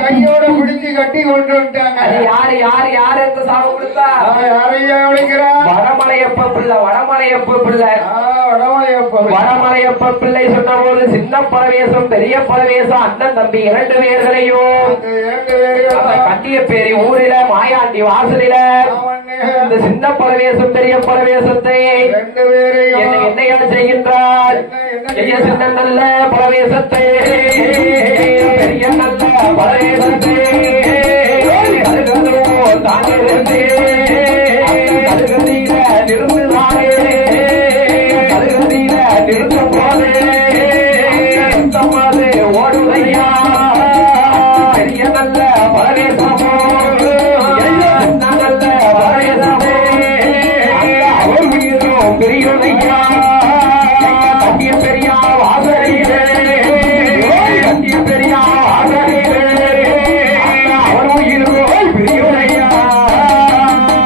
கையோட பிடிச்சு கட்டி கொண்டு வந்துட்டாங்க. யாரு யாரு யாரு என்று சாபம் கொடுத்தா யாரையா விളിக்கிறார்? வடமலையப்ப பிள்ளை வடமலையப்ப பிள்ளை வடமலையப்ப வடமலையப்ப பிள்ளை சொன்ன போது சின்ன பழவேசம் பெரிய பழவேசம் அண்ணன் தம்பி இரண்டு பேர்களையும் கண்டியப்பேரி ஊரில மாயாண்டி வாசலில இந்த சின்ன பழவேசம் பெரிய பழவேசத்தை என்னையா செய்கின்றார்? சின்ன நல்ல பழவேசத்தை பெரிய நல்ல பழவேசத்தை தானே நிறுத்துதானே நிறுத்த போதே ஓடுதையா பெரிய நல்ல பழவேசமோ நல்ல பழவேசமே அவர் உயிரும் பெரியோதையா கண்டிய பெரியா வாசலிலே கண்டிய பெரியா வாசலிலே அவர் உயிரும் பெரியோதையா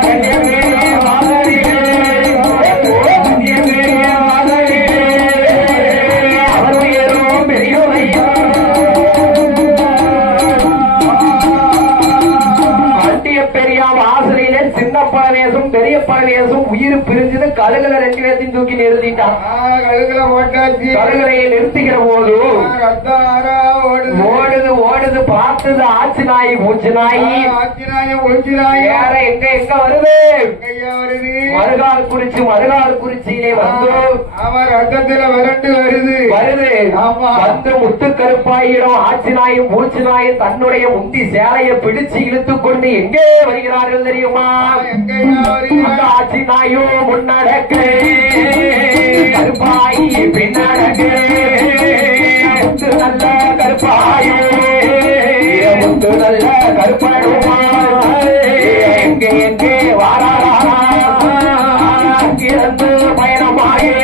கண்டிய பெரியா வாசலிலே கண்டிய பெரியா வாசலிலே அவர் உயிரும் பெரியோதையா கண்டிய பெரியா வாசலிலே சின்ன பழவேசம் பெரிய பழவேசம் உயிர் பிரிஞ்சது கழுகுல ரெண்டு பேர்த்தையும் தூக்கி நிறுத்திட்டான். கழுகுல போட்டாச்சு. கழுகுலையை நிறுத்திக்கிற போது ஓடுது ஓடுது பார்த்தது ஆச்சு நாய் மூச்சு நாய் வேற எங்க எங்க வருது மறுகால் குறிச்சியிலே வந்து அவன் ரத்தத்துல விரண்டு வருது வந்து முத்து கருப்பாயிரம் ஆச்சு நாயும் மூச்சு நாயும் தன்னுடைய முந்தி சேலையை பிடிச்சு இழுத்துக் கொண்டு எங்கே வருகிறார்கள் தெரியுமா? ஆட்சி நாயும் முன்னடக்கு கருப்பாயி பின்னடக்கு முத்து நல்ல கருப்பாயே முத்து நல்ல கருப்படுமா எங்கே எங்கே வாராளா இறந்து பயணமாயே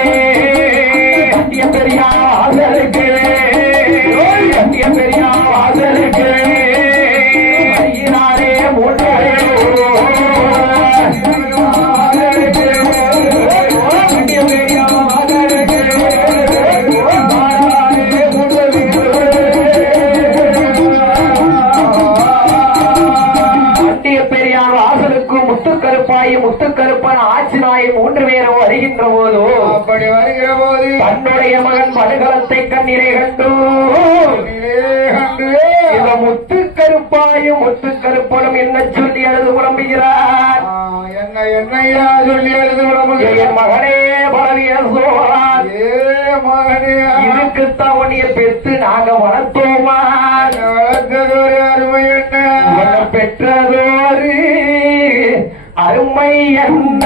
கட்டிய பெரியா வாசலுக்கு கட்டிய பெரியா வாசலுக்கு ஐயனாரே மூன்றே முத்துக்கருப்பன் ஆட்சி நாயை மூன்று பேரும் வருகின்ற போது அப்படி வருகிற போது தன்னுடைய மகன் படுகளத்தை கண்ணீரை கண்டு முத்துக்கருப்பனும் என்ன சொல்லி அழுது புலம்புகிறார்? என்னையா சொல்லி அழுது புலம்புகிறார்? என் மகனே பழவியசோரான் மகனே இதுக்குத்தான் உன்னைய பெற்று நாங்க வளர்த்தோமா? வளர்த்ததோரு அருமை என்ன பெற்றதோரு அருமை என்ன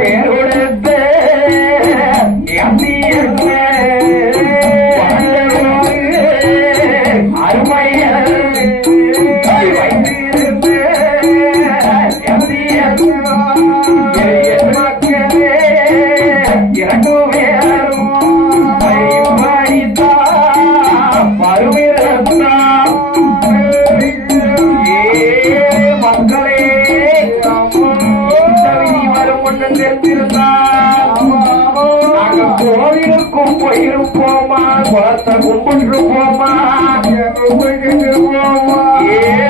பேர் கொடுத்த அருமை வைத்திருந்த மக்களே இரண்டு பேரும் மக்களே வரும் ஒன்று தெரிந்திருந்தால் நாங்கள் கோவிலுக்கும் போயிருப்போமா குளத்தை கும்பிட்டுருப்போமா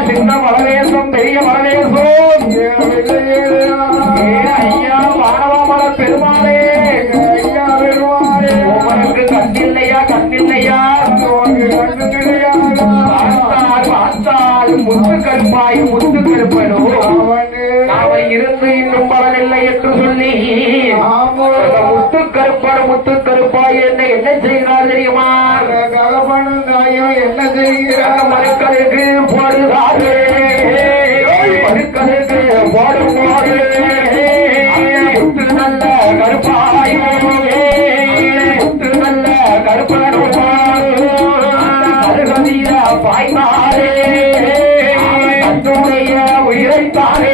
சின்ன மலவேசம் பெரிய மலவேசம் ஐயா வானவாமல பெருமாளே ஐயா பெருமாளே உனக்கு கண்ணில்லையா முத்து கருப்பாய் முத்து கருப்பனோ அவன் இருந்து இன்னும் பலனில்லை என்று சொல்லி முத்து கருப்பாய் என்ன செய்கிறார் தெரியுமா? கலப்பனும் தாயும் என்ன செய்கிறார்? மக்களுக்கு போடுகிறாரே உயிரைத்தாரே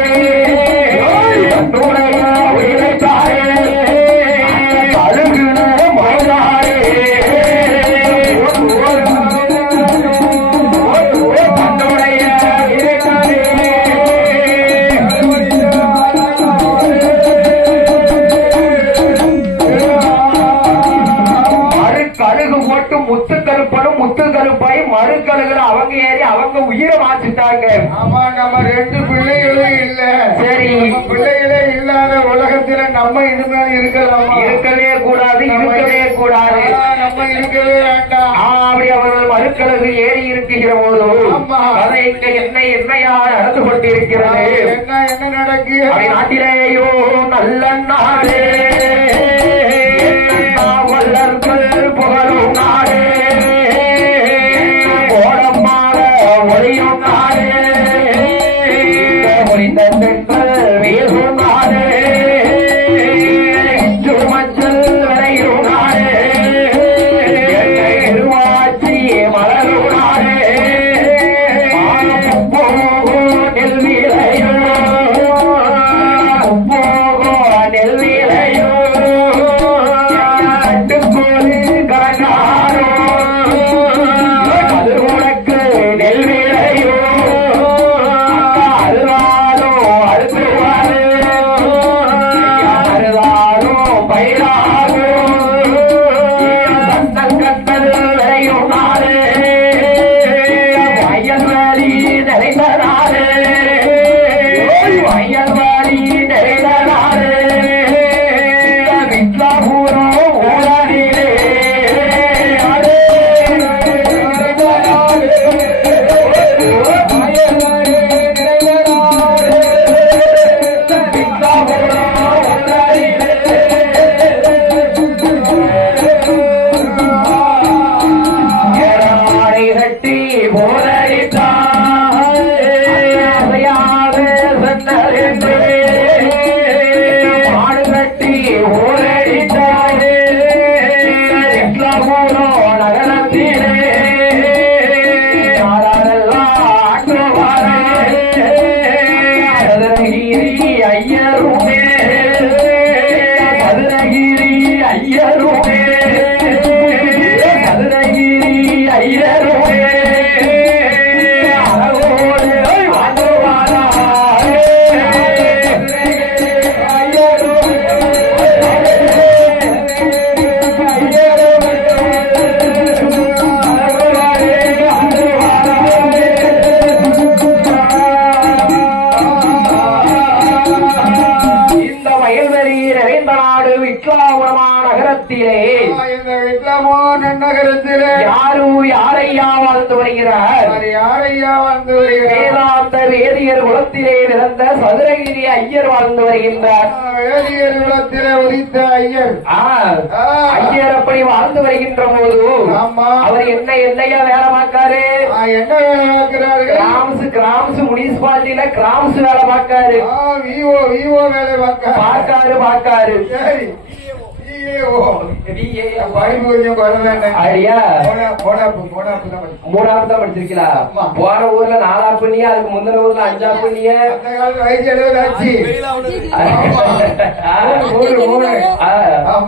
தன்னுடைய உயிரைத்தாரே அழுகின மகளாரே தன்னுடைய உயிரைத்தாரே கழுகு போட்டு முத்து கருப்பனும் முத்து கருப்பாய் மறு கழுகுல அவங்க ஏறி அவங்க உயிரை மாற்றிட்டாங்க. ஆமா, நம்ம ரெண்டு பிள்ளைகளும் இல்ல. சரி, நம்ம பிள்ளைகளே இல்லாத உலகத்துல நம்ம இனிமே இருக்கலாமா? இருக்கவே கூடாது, இருக்கவே கூடாது. நம்ம இருக்கவே வேண்டாம். அப்படி அவர்கள் மறுக்கழுகு ஏறி இருக்கிற போது அதை இங்க என்னையா நடந்து கொண்டிருக்கிறது? என்ன நடக்கு? நாட்டிலேயோ நல்ல நாடே வல்லர்கள் புகழும் நாடே கோடமாக ஒளியும் நாடே ஒளிந்த பெண்கள் வீசும் நாடே மஞ்சள் விளையும் நாடே திருவாச்சி மலரும் நாடே நெல் விளையோ நெல் விளையோ அது உனக்கு நெல் விளையோ அருவாரோ அறுத்துவாரோ அருவாரோ பயிராரோ கட்டல் விளையும் நாளே வயல்வெளி நிறைந்த நாளே வயல்வெளி நிறைந்த நாளே வித்லாபூரோ ஊரடிலே கட்டி மாடு கட்டி ஓரடித்தாரே நகரத்திலே யாரெல்லாம் மதுரகிரி ஐயருமே மதுரகிரி ஐயருமே மதுரகிரி ஐயருமே அழகோடு வாழ்வாரா இந்த வயல்வெளி நிறைந்த நாடு விக்லாபுரமான நகரத்திலே இந்த விக்லமோ நகரத்திலே யாரையா வாழ்ந்து வருகிறார்? யாரையா வாழ்ந்து வருகிறார்? வேதாந்த வேதியர் குலத்திலே பிறந்த சதுரகிரி ஐயர் வாழ்ந்து வருகின்றார். வேதியர் குலத்திலே உதித்த ஐயர். ஐயர் அப்படி வாழ்ந்து வருகின்ற போது அவர் என்னையா வேலை பார்க்காரு? என்ன வேலை பார்க்கிறார்கள்? கிராம்ஸ் முனிசிபாலிட்டியில கிராம்ஸ் வேலை பார்க்காரு. விஓ வேலை பார்க்காரு. மூணாவது தான் படிச்சிருக்கீங்களா? போன ஊர்ல 4 பண்ணியா, அதுக்கு முந்தின ஊர்ல 5 பண்ணியா?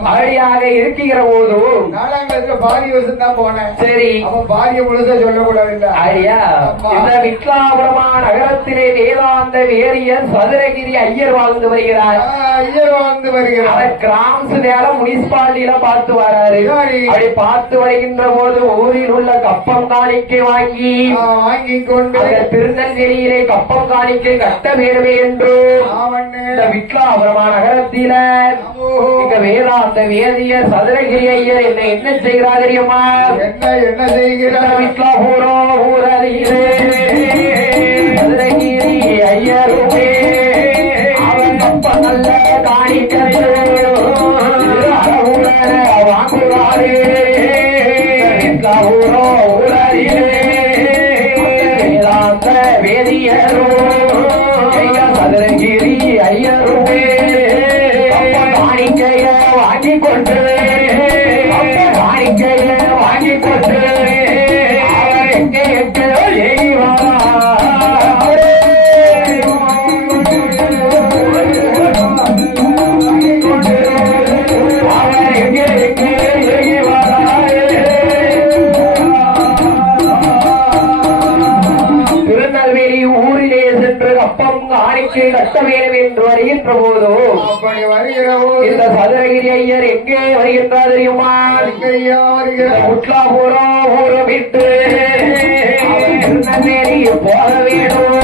அப்படியாக இருக்கிற போது 4ஆம் கிளாஸ்ல பாதி வருஷம் தான் போனேன். சரி, அவன் பாதிய முழுசா சொல்லக்கூடாது. ஐயா, இந்த விக்லாபுரமா நகரத்திலே வேதாந்த வேரியர் சதுரகிரி ஐயர் வாழ்ந்து வருகிறார். ஐயர் வாழ்ந்து வருகிறார். கிராம்ஸ் வேலை முனிசிபாலிட்டியில பார்த்து வராரு. அப்படி பார்த்து வருகின்ற போது ஊரில் உள்ள கப்பம் காணிக்கை வாங்கி கொண்டு திருநெல்வேலியிலே கப்பம் காணிக்கை கட்ட வேண்டுமே என்று இந்த விக்லாபுரமா நகரத்தில இங்க வேதாந்த வேதியர் சதுரகிரி ஐயர் என்ன செய்கிறார் தெரியுமா? என்ன செய்கிறார்? விக்லாபுரம் ஊரதியிலே சதுரகிரி ஐயருமே அவன் கப்ப நல்ல காணிக்கை வாங்குவாரே வேதாந்த வேதியரோ சதுரகிரி ஐயருமே காணிக்கைய வாங்கி கொண்டு காணிக்கைய வாங்கி கொண்டு எங்கே எய்வாரோ கல்லையும் காணிக்கை கட்ட வேண்டும் என்று வருகின்ற போதோ அப்படி வருகிற இந்த சதுரகிரி ஐயர் எங்கே வருகின்றார் தெரியுமா? முட்லாபுரம் ஊரை விட்டு திருநெல்வேலி போக வேணும்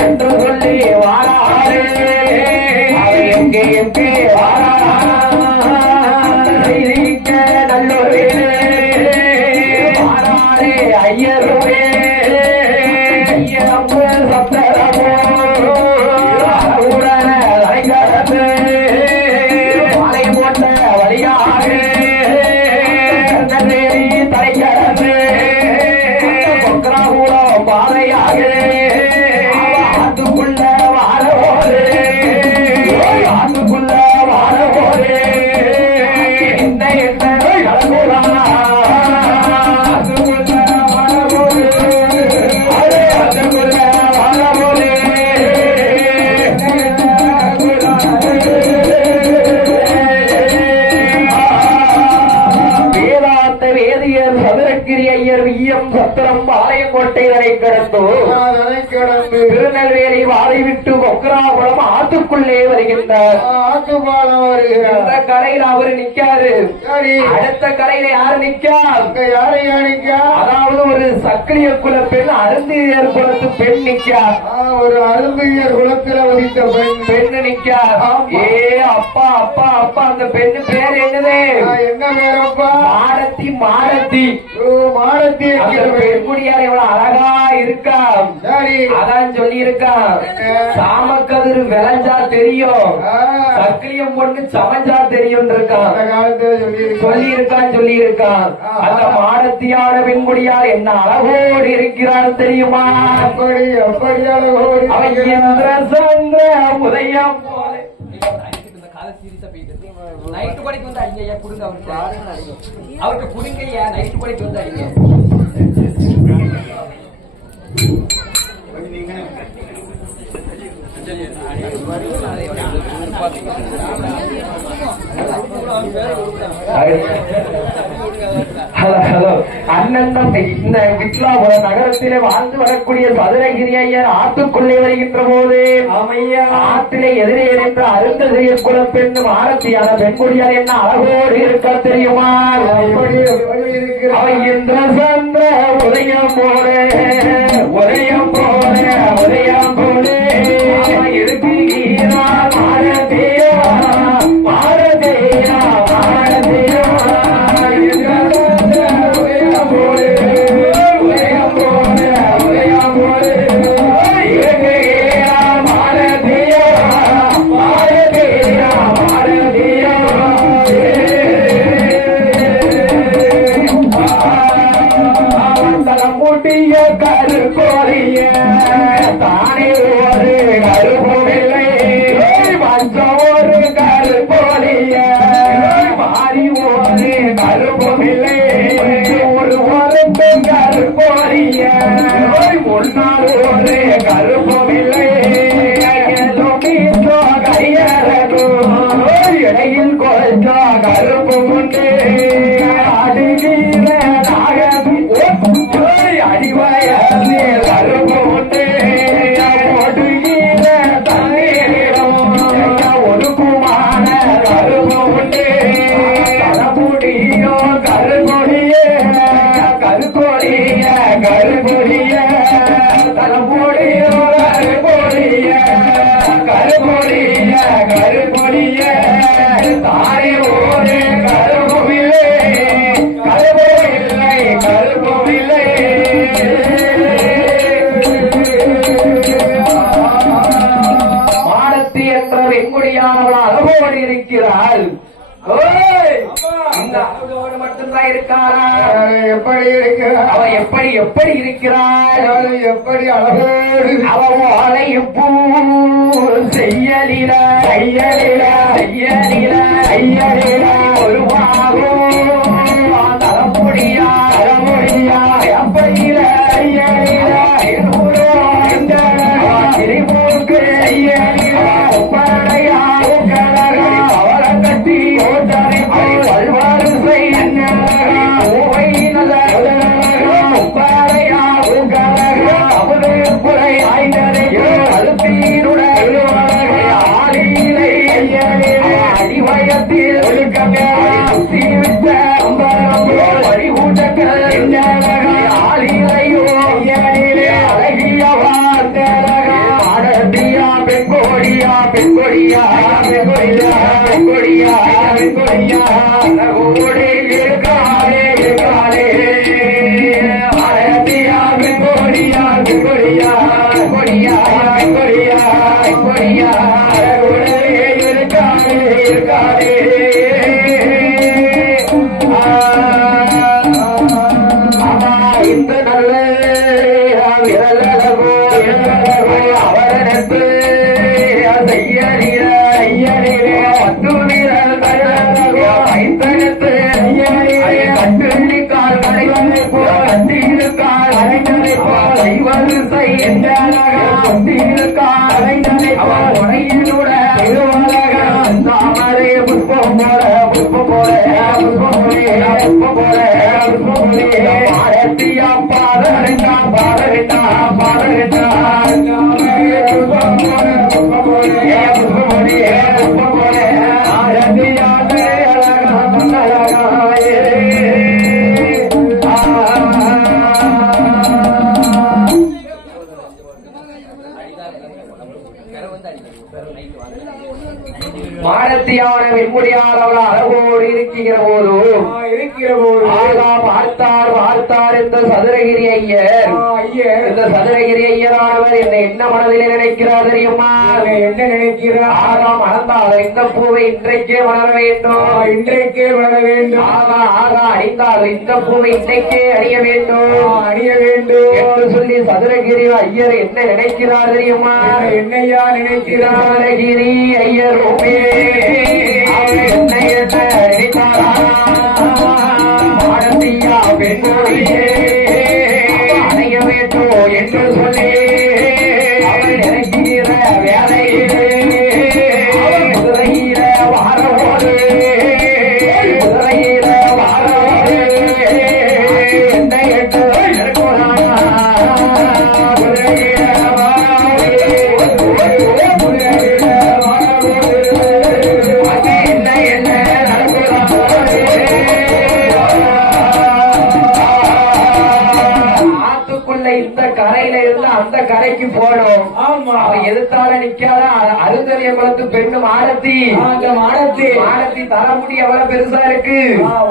என்று சொல்லி வாராரு. அவர் எங்கே எங்கே நல்லொரு வாராரே ஐயருமே ஐயரம்பு சப்தரமோ உடன அலைகரத்து மலை போட்ட வழியாக நெறி தலைகரத்து கொக்கராகுளம் பாதையாக ஆத்துக்குள்ள வாழவோடு ஆத்துக்குள்ள வாழவோடு என்ன என்ன கலந்துரா ஆத்துக்குள்ள வாழவோடு ஆத்துக்குள்ள வாழவோடு வேதாந்த வேதியர் சதுரகிரி ஐயர் வியம் சத்திரம் பாளையங்கோட்டை வரை கடந்து திருநெல்வேலி வாழை விட்டு கொக்கராகுளம் ஆத்துக்குள்ளே வருகின்றார். ஆத்துப்பாலம் வருகிறார். இந்த கரையில் அவரு நிக்காரு. சரி, அடுத்த கரையில யாரு நிக்கா? யாரையா நிக்கா? அதாவது ஒரு சக்கிலிய குல பெண் அருந்தியர் குலத்து பெண் நிக்கா. ஒரு அருந்தியர் குலத்துல வதித்த பெண்ணு நிக்கா. ஏ அப்பா அப்பா அப்பா அந்த பெண்ணு பேர் என்னது? என்ன பேரப்பா? மாரத்தி. மாரத்தி மாரத்தி பெண்குடியார் எவ்வளவு அழகா இருக்கா. சரி, அதான் சொல்லி இருக்கா. சாமக்கதிர் விளைஞ்சா தெரியும், சக்கிலியம் பொண்ணு சமைஞ்சா தெரியும் இருக்கான். சொல்லி இருக்கான். அந்த மாடத்தியான பெண்குடியார் என்ன அழகோடு இருக்கிறார் தெரியுமா? அப்படி அப்படி அழகோடு அவன் இந்திர சந்திர உதயம் போல நைட்டு படிக்கு வந்து அடிங்க கொடுங்க அவருக்கு குடுங்க நைட்டு படிக்கு வந்து அடிங்க. ஹலோ அண்ணன் இந்த வித்லாபுர நகரத்திலே வாழ்ந்து வரக்கூடிய சதுரகிரி ஐயர் ஆத்துக்குள்ளே வருகின்ற போது ஆற்றிலே எதிரே என்ற அருந்ததிய குலப்பெண் மாரத்தியான பெண்குடியார் என்ன அழகோடு இருக்க தெரியுமா? அவன் இந்திர சந்திர உதயம் போல உதயம் போல உதயம் போல இருக்கிறார் மாரதியா மாரதியா மாரதியா கருக்கோரிய தானே ஒரு கருப்பமில்லை மஞ்சம் ஒரு கருப்போலிய மாறி ஒரு கருப்பமில்லை ஒரு ஒருத்த கருப்போலிய முன்னாள் ஒரு கருப்பமில்லை கையறகும் இடையில் கொஞ்சம் கருப்பு உண்டு அடிவீர நாகதி அடிவாயி கருப்பு உண்டு ஒடுகிற தண்ணீரம் ஒடுக்குமான கருப்பு உண்டு கருப்புடியோ கருப்பொடிய கருப்பொடிய கருப்பொடிய கருப்பொடியோ கருப்பொடிய கருப்பொடிய கருப்பொடிய தாய் ஓரே கருப்புமில்லை கருப்புமில்லை கருப்புமில்லை மாடத்தி என்ற வெண்குடியானவள் அழகோடு இருக்கிறாள். இந்த அழகோடு மட்டும்தான் இருக்காரா? எப்படி இருக்கிறார்? அவ எப்படி எப்படி இருக்கிறாள்? எப்படி அழகோடு அவன் வாழையும் பூ செய்யலில செய்யலில செய்யலில செய்யலில ஒரு தலைமுடியா தலைமுடியா எப்படியில செய்யலில திருமூக்கு செய்யலில பரடையா அவளை கட்டி பல்வாறு செய்ய பரையா அவரு புரை ஆய்ந்ததை மாரத்தியா பெண்கொடியா பெண்கொடியா பெண்கொடியா பெண்கொடியா ஓடி இருக்காளே இருக்காளே மாரத்தியா பெண்கொடியா பெண்கொடியா கொடியா கொடியா கொடியா ஓடி இருக்காளே இருக்காளே இந்த நல்ல விரலகோ அவரது மாரத்தியான வெண்முடியாளவள் அழகோடு இருக்கிற போது ஆகா பார்த்தார் பார்த்தார் இந்த சதுரகிரி ஐயர் இந்த சதுரகிரி ஐயரானவர் என்ன மனதில் நினைக்கிறார் தெரியுமா? என்ன நினைக்கிறார்? ஆகா மணந்தால் இந்த பூவை இன்றைக்கே மலர வேண்டும், இன்றைக்கே வர வேண்டும். ஆகா ஆகா அணிந்தால் இந்த பூவை இன்றைக்கே அணிய வேண்டும், அணிய வேண்டும் என்று சொல்லி சதுரகிரி ஐயர் என்ன நினைக்கிறார் தெரியுமா? என்னையா நினைக்கிறார்? சதுரகிரி ஐயர் மாடத்தியா பெண்மொழியே அணைய வேண்டும் என்று சொல்லி அவள் நினைக்கிற வேலையிலே குதிரையில வாரோடு குதிரையில வாரோடு என்னை எட்டு இந்த கரையில இருந்து அந்த கரைக்கு போனோம். அவன் எதிர்த்தால நிக்காத அருந்ததிய குலத்து பெண்ணு மாடத்தி. மாடத்தி மாடத்தி தலைமுடி எவ்வளவு பெருசா இருக்கு?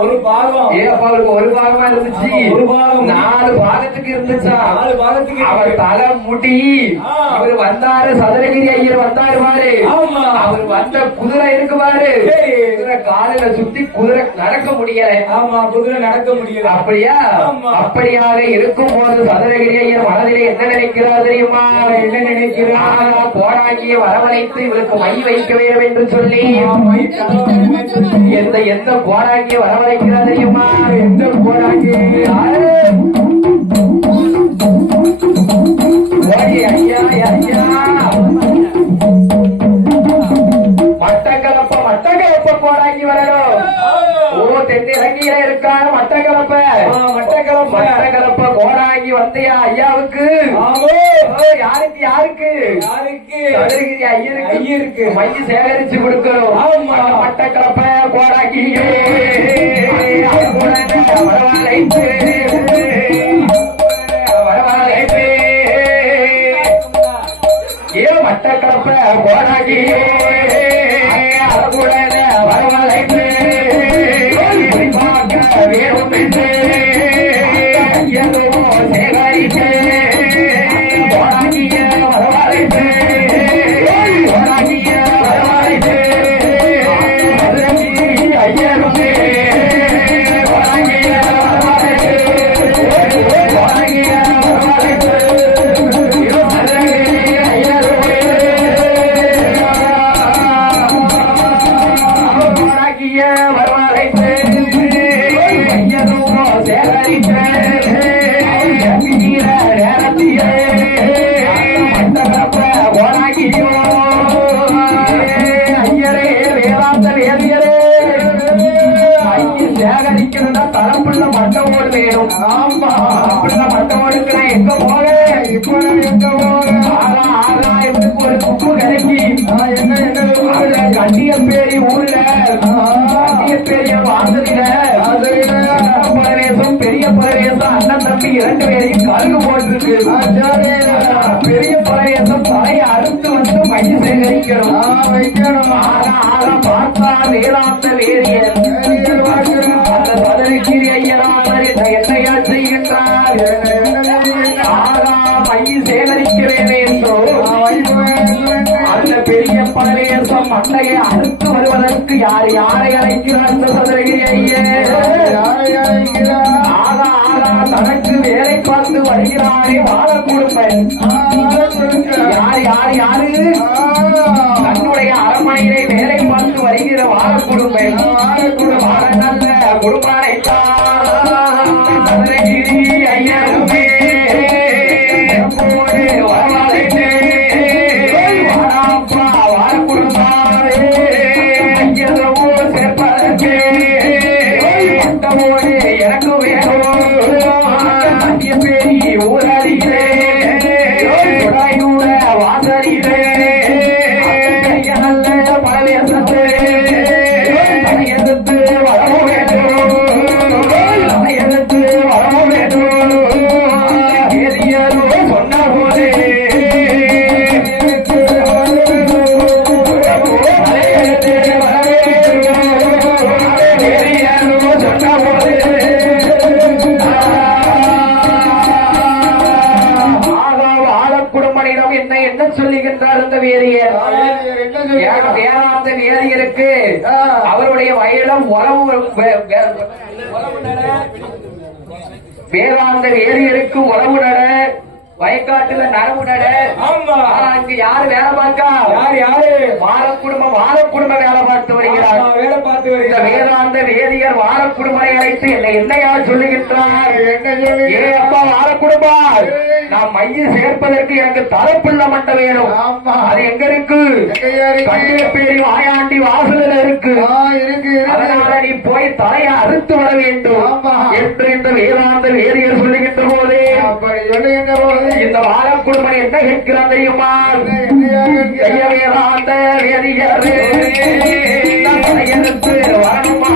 ஒரு பாகம். ஏப்பா அவருக்கு ஒரு பாகமா இருந்துச்சு, ஒரு பாகம் 4 பாகத்துக்கு இருந்துச்சா? 4 பாகத்துக்கு. அவர் தலை முடி இவர் வந்தாரு, சதுரகிரி ஐயர் வந்தாரு பாரு. அவர் வந்த குதிரை இருக்கு பாரு, குதிரை காலில சுத்தி குதிரை நடக்க முடியல. ஆமா, குதிரை நடக்க முடியல. அப்படியா? அப்படியாக இருக்கும் போது சதுரகிரி ஐயர் மனதிலே என்ன நினைக்கிறார் தெரியுமா? என்ன நினைக்கிறார்? கோடாங்கியை வரவழைத்து இவருக்கு மை வைக்க வேண்டும் என்று சொல்லி எந்த கோடாங்கியை வரவழைக்கிறார் தெரியுமா? எந்த கோடாங்கி? ஐயா ஐயா மட்டக்களப்ப கோடாங்கி வரணும். ஓ தென்னிலங்கையில இருக்கான மட்டக்களப்ப மட்டக்களப்ப கோடாங்கி வந்தியா ஐயாவுக்கு? யாருக்கு யாருக்கு யாருக்கு? சதுரகிரி ஐயருக்கு. ஐயருக்கு மைய சேகரிச்சு கொடுக்கணும். மட்டக்களப்ப கோடாங்கி வரவழைத்து வரவழைத்து ஏ மட்டக்களப்ப கோடாங்கி அழகுடன வரவழைத்து வேணும் என்று எதுவோ சேகரித்து கோடாங்கிய வரவழைத்து கோடாங்கிய வரவழைத்து ஐயருக்கு கோடாங்கிய வரவழைத்து கோடாங்கிய வரவழைத்து சேகரிக்கிறதா தரப்புள்ள மட்டவோடு வேணும். ஆமா, மட்டவோடுக்கு நான் எங்க போக இப்போ எங்க போக ஆகாயத்துக்கு ஒரு குப்பு கிடைக்கி என்ன கண்டியப்பேரி ஊர்ல கண்டியப்பேரிய வாசலில பரவேசம் பெரிய பரவேசம் அண்ணன் தம்பி 2 பேரையும் கருகு போட்டிருக்கு. பெரிய பரவேசம் பரவேசம் தலையை அறுத்து வந்து மை சேகரிக்கணும். பார்த்தா வேதாந்த வேரியர் அந்த பதவிக்கிரி ஐயனார் என்னையா செய்கின்றார்? மை சேகரிக்கிறேன் என்றோ அந்த பெரிய பரவேசம் மண்டையை அறுத்து வருவதற்கு யாரை அழைக்கிறார்? அந்த சதுரகிரி ஐயர் தனக்கு வேலை பார்த்து வருகிறாரே வாழக்கூடும். யாரு தன்னுடைய அரண்மனையிலே வேலை பார்த்து வருகிற வாழக்கூடும். நல்ல குடும்பம் சதுரகிரி ஐயருமே அவருடைய வயலம் வேதாந்த வேதியருக்கு உறவு நட வயக்காட்டுல நரவு நட. அங்கு யாரு வேலை பார்க்கா? யாரு வாழக்குடும்பம் வேலை பார்த்து வருகிறார். வேதாந்த வேதியர் வாழக்குடும்பத்தை அழைத்து என்னையா சொல்லுகின்றார்? ஏ அப்பா வாழக்குடும்பா, நான் மையம் சேர்ப்பதற்கு எனக்கு தலைப்புள்ள மண்டை வேணும். அது எங்க இருக்கு? கண்டிப்பேரி வாயாண்டி வாசலில் இருக்கு. அதனால நீ போய் தலையை அறுத்து வர வேண்டும் என்று இந்த வேதாந்த வேதியர் சொல்லுகின்ற போது இந்த வாழக்குடும்பம் என்ன கேட்கிறான் தெரியுமா? வேதாந்த வேதியர் எடுத்து வரணுமா?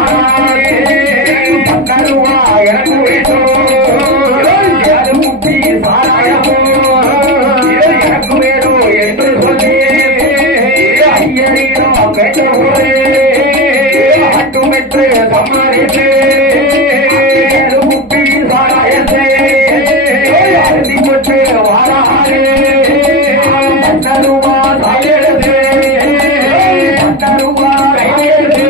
எனக்கு வேண்டும் சாராயமோ எனக்கு வேணும் என்று சொல்லி ஐயரீரோ கேட்டபோது மட்டுமென்று சம்மதித்து முப்பி சாராயத்தை அறுதி கொண்டு வாராறு ரூபா கையெழுத்து ரூபா கையெழுத்து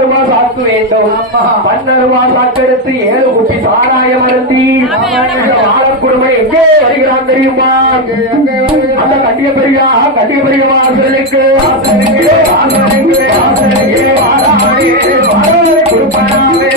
ரூபாய் சாக்கு வேண்டும். 12 ரூபாய் சாக்கெடுத்து 7 குப்பி சாராயம் அருந்தி வாழக்குடும்பம் எங்கே வருகிறான் தெரியுமா? அந்த கண்டிய பெரிய வாசலுக்கு கொடுப்பானே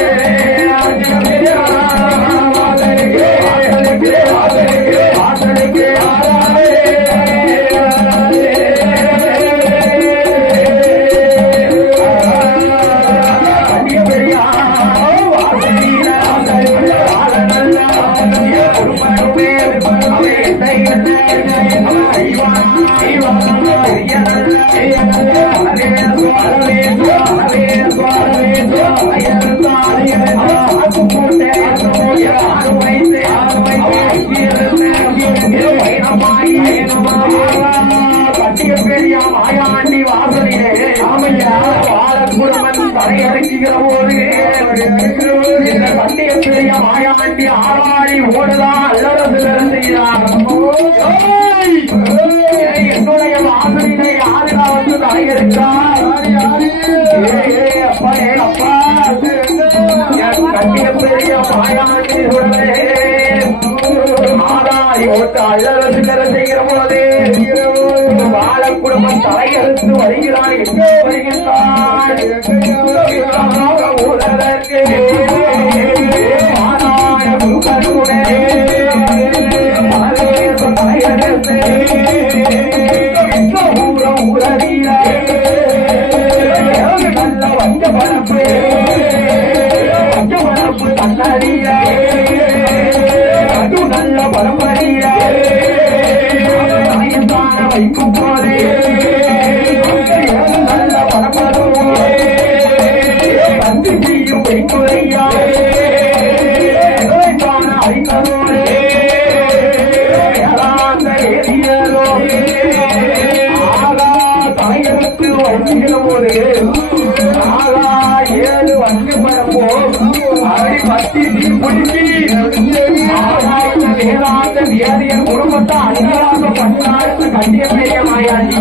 மாயாண்டி வாசலிலே வாழக்குடும்பம் தலையறுக்கிற போது கண்டிய பெரிய மாயாண்டி ஆளாடி ஓடுதான் அல்லறசிலர் செய்கிறார். என்னுடைய வாசலிலே யாருடா வந்து தலையறுக்கிறார்? அப்பா கண்டிய பெரிய மாயாண்டி ஆளாடி ஓட்டு அல்லறசிலர் செய்கிற போது வாழக்குடும்பம் தலையெழுத்து வருகிறார். எங்கே வருகின்றார்? ஊழலுக்கு தலையெழுத்து ஊழலிய நல்ல வஞ்ச பரப்பு தன்னறிய வைக்கும் போதே நல்ல பரப்பதும் வந்து செய்யும் வைக்குறையா ஐந்தோடு ஏறியதோ ஆகா தாயகத்து வங்கிடும்போது ஆகா 7 வங்கி பரப்போ அப்படி பத்தி பிடிச்சி வேதாந்த வேதியன் குடும்பத்தை அதிகார பஞ்சாயத்து கண்டிய மாயாண்டி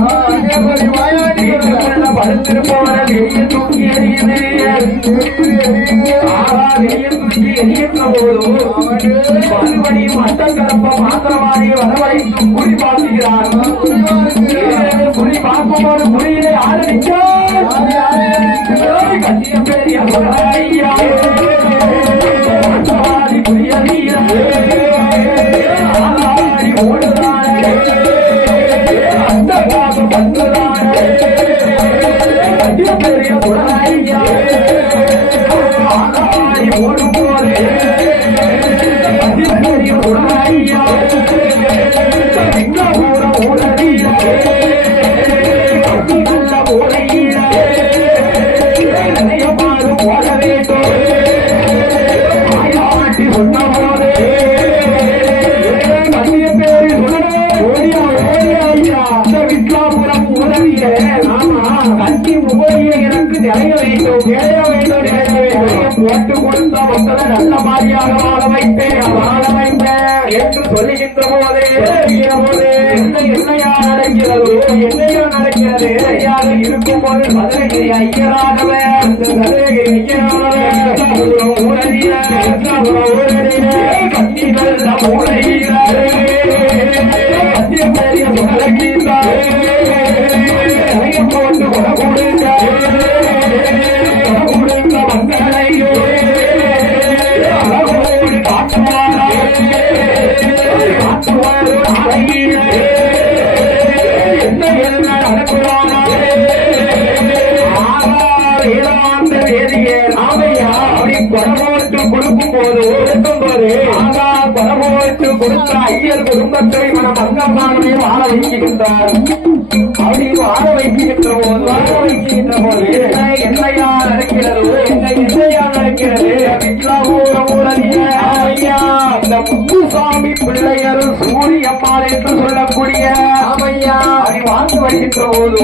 படுத்திருப்பவர வெளியே தூக்கி எறியுது ஆகா வெளியே தூக்கி எரியுന്ന போது மறுபடியும் மட்டக்கரப்ப மாத்திரவாதி வரவழைத்து குறி பார்க்கிறார் குறி பார்க்கும்போது குறியிலே ஆரம்பிச்சார் கட்டிய பெரிய போட்டு கொடுத்த மக்களை நல்ல மாதிரியாக வாழ வைப்பேன் என்று சொல்லுகின்ற போதே என்னையா நடக்கிறது என்னையா நடக்கிறது ஐயாக இருக்கும் போது மதுரைகிரி ஐயராகவே அந்த மதுரைகிரி போட்டு கொடுக்க கொடுக்கும் போது ஆகா பரமோட்டு கொடுத்த ஐயர் குடும்பத்தை மனம் அங்கமானவே வாழ வைக்கின்றார் அப்படி வாழ வைக்கின்ற போது என்னையா நடக்கிறது என்னையா நடக்கிறது இந்த முத்துசாமி பிள்ளையர் சூரியம்மாள் என்று சொல்லக்கூடிய அப்படி வாழ்ந்து வருகின்ற போது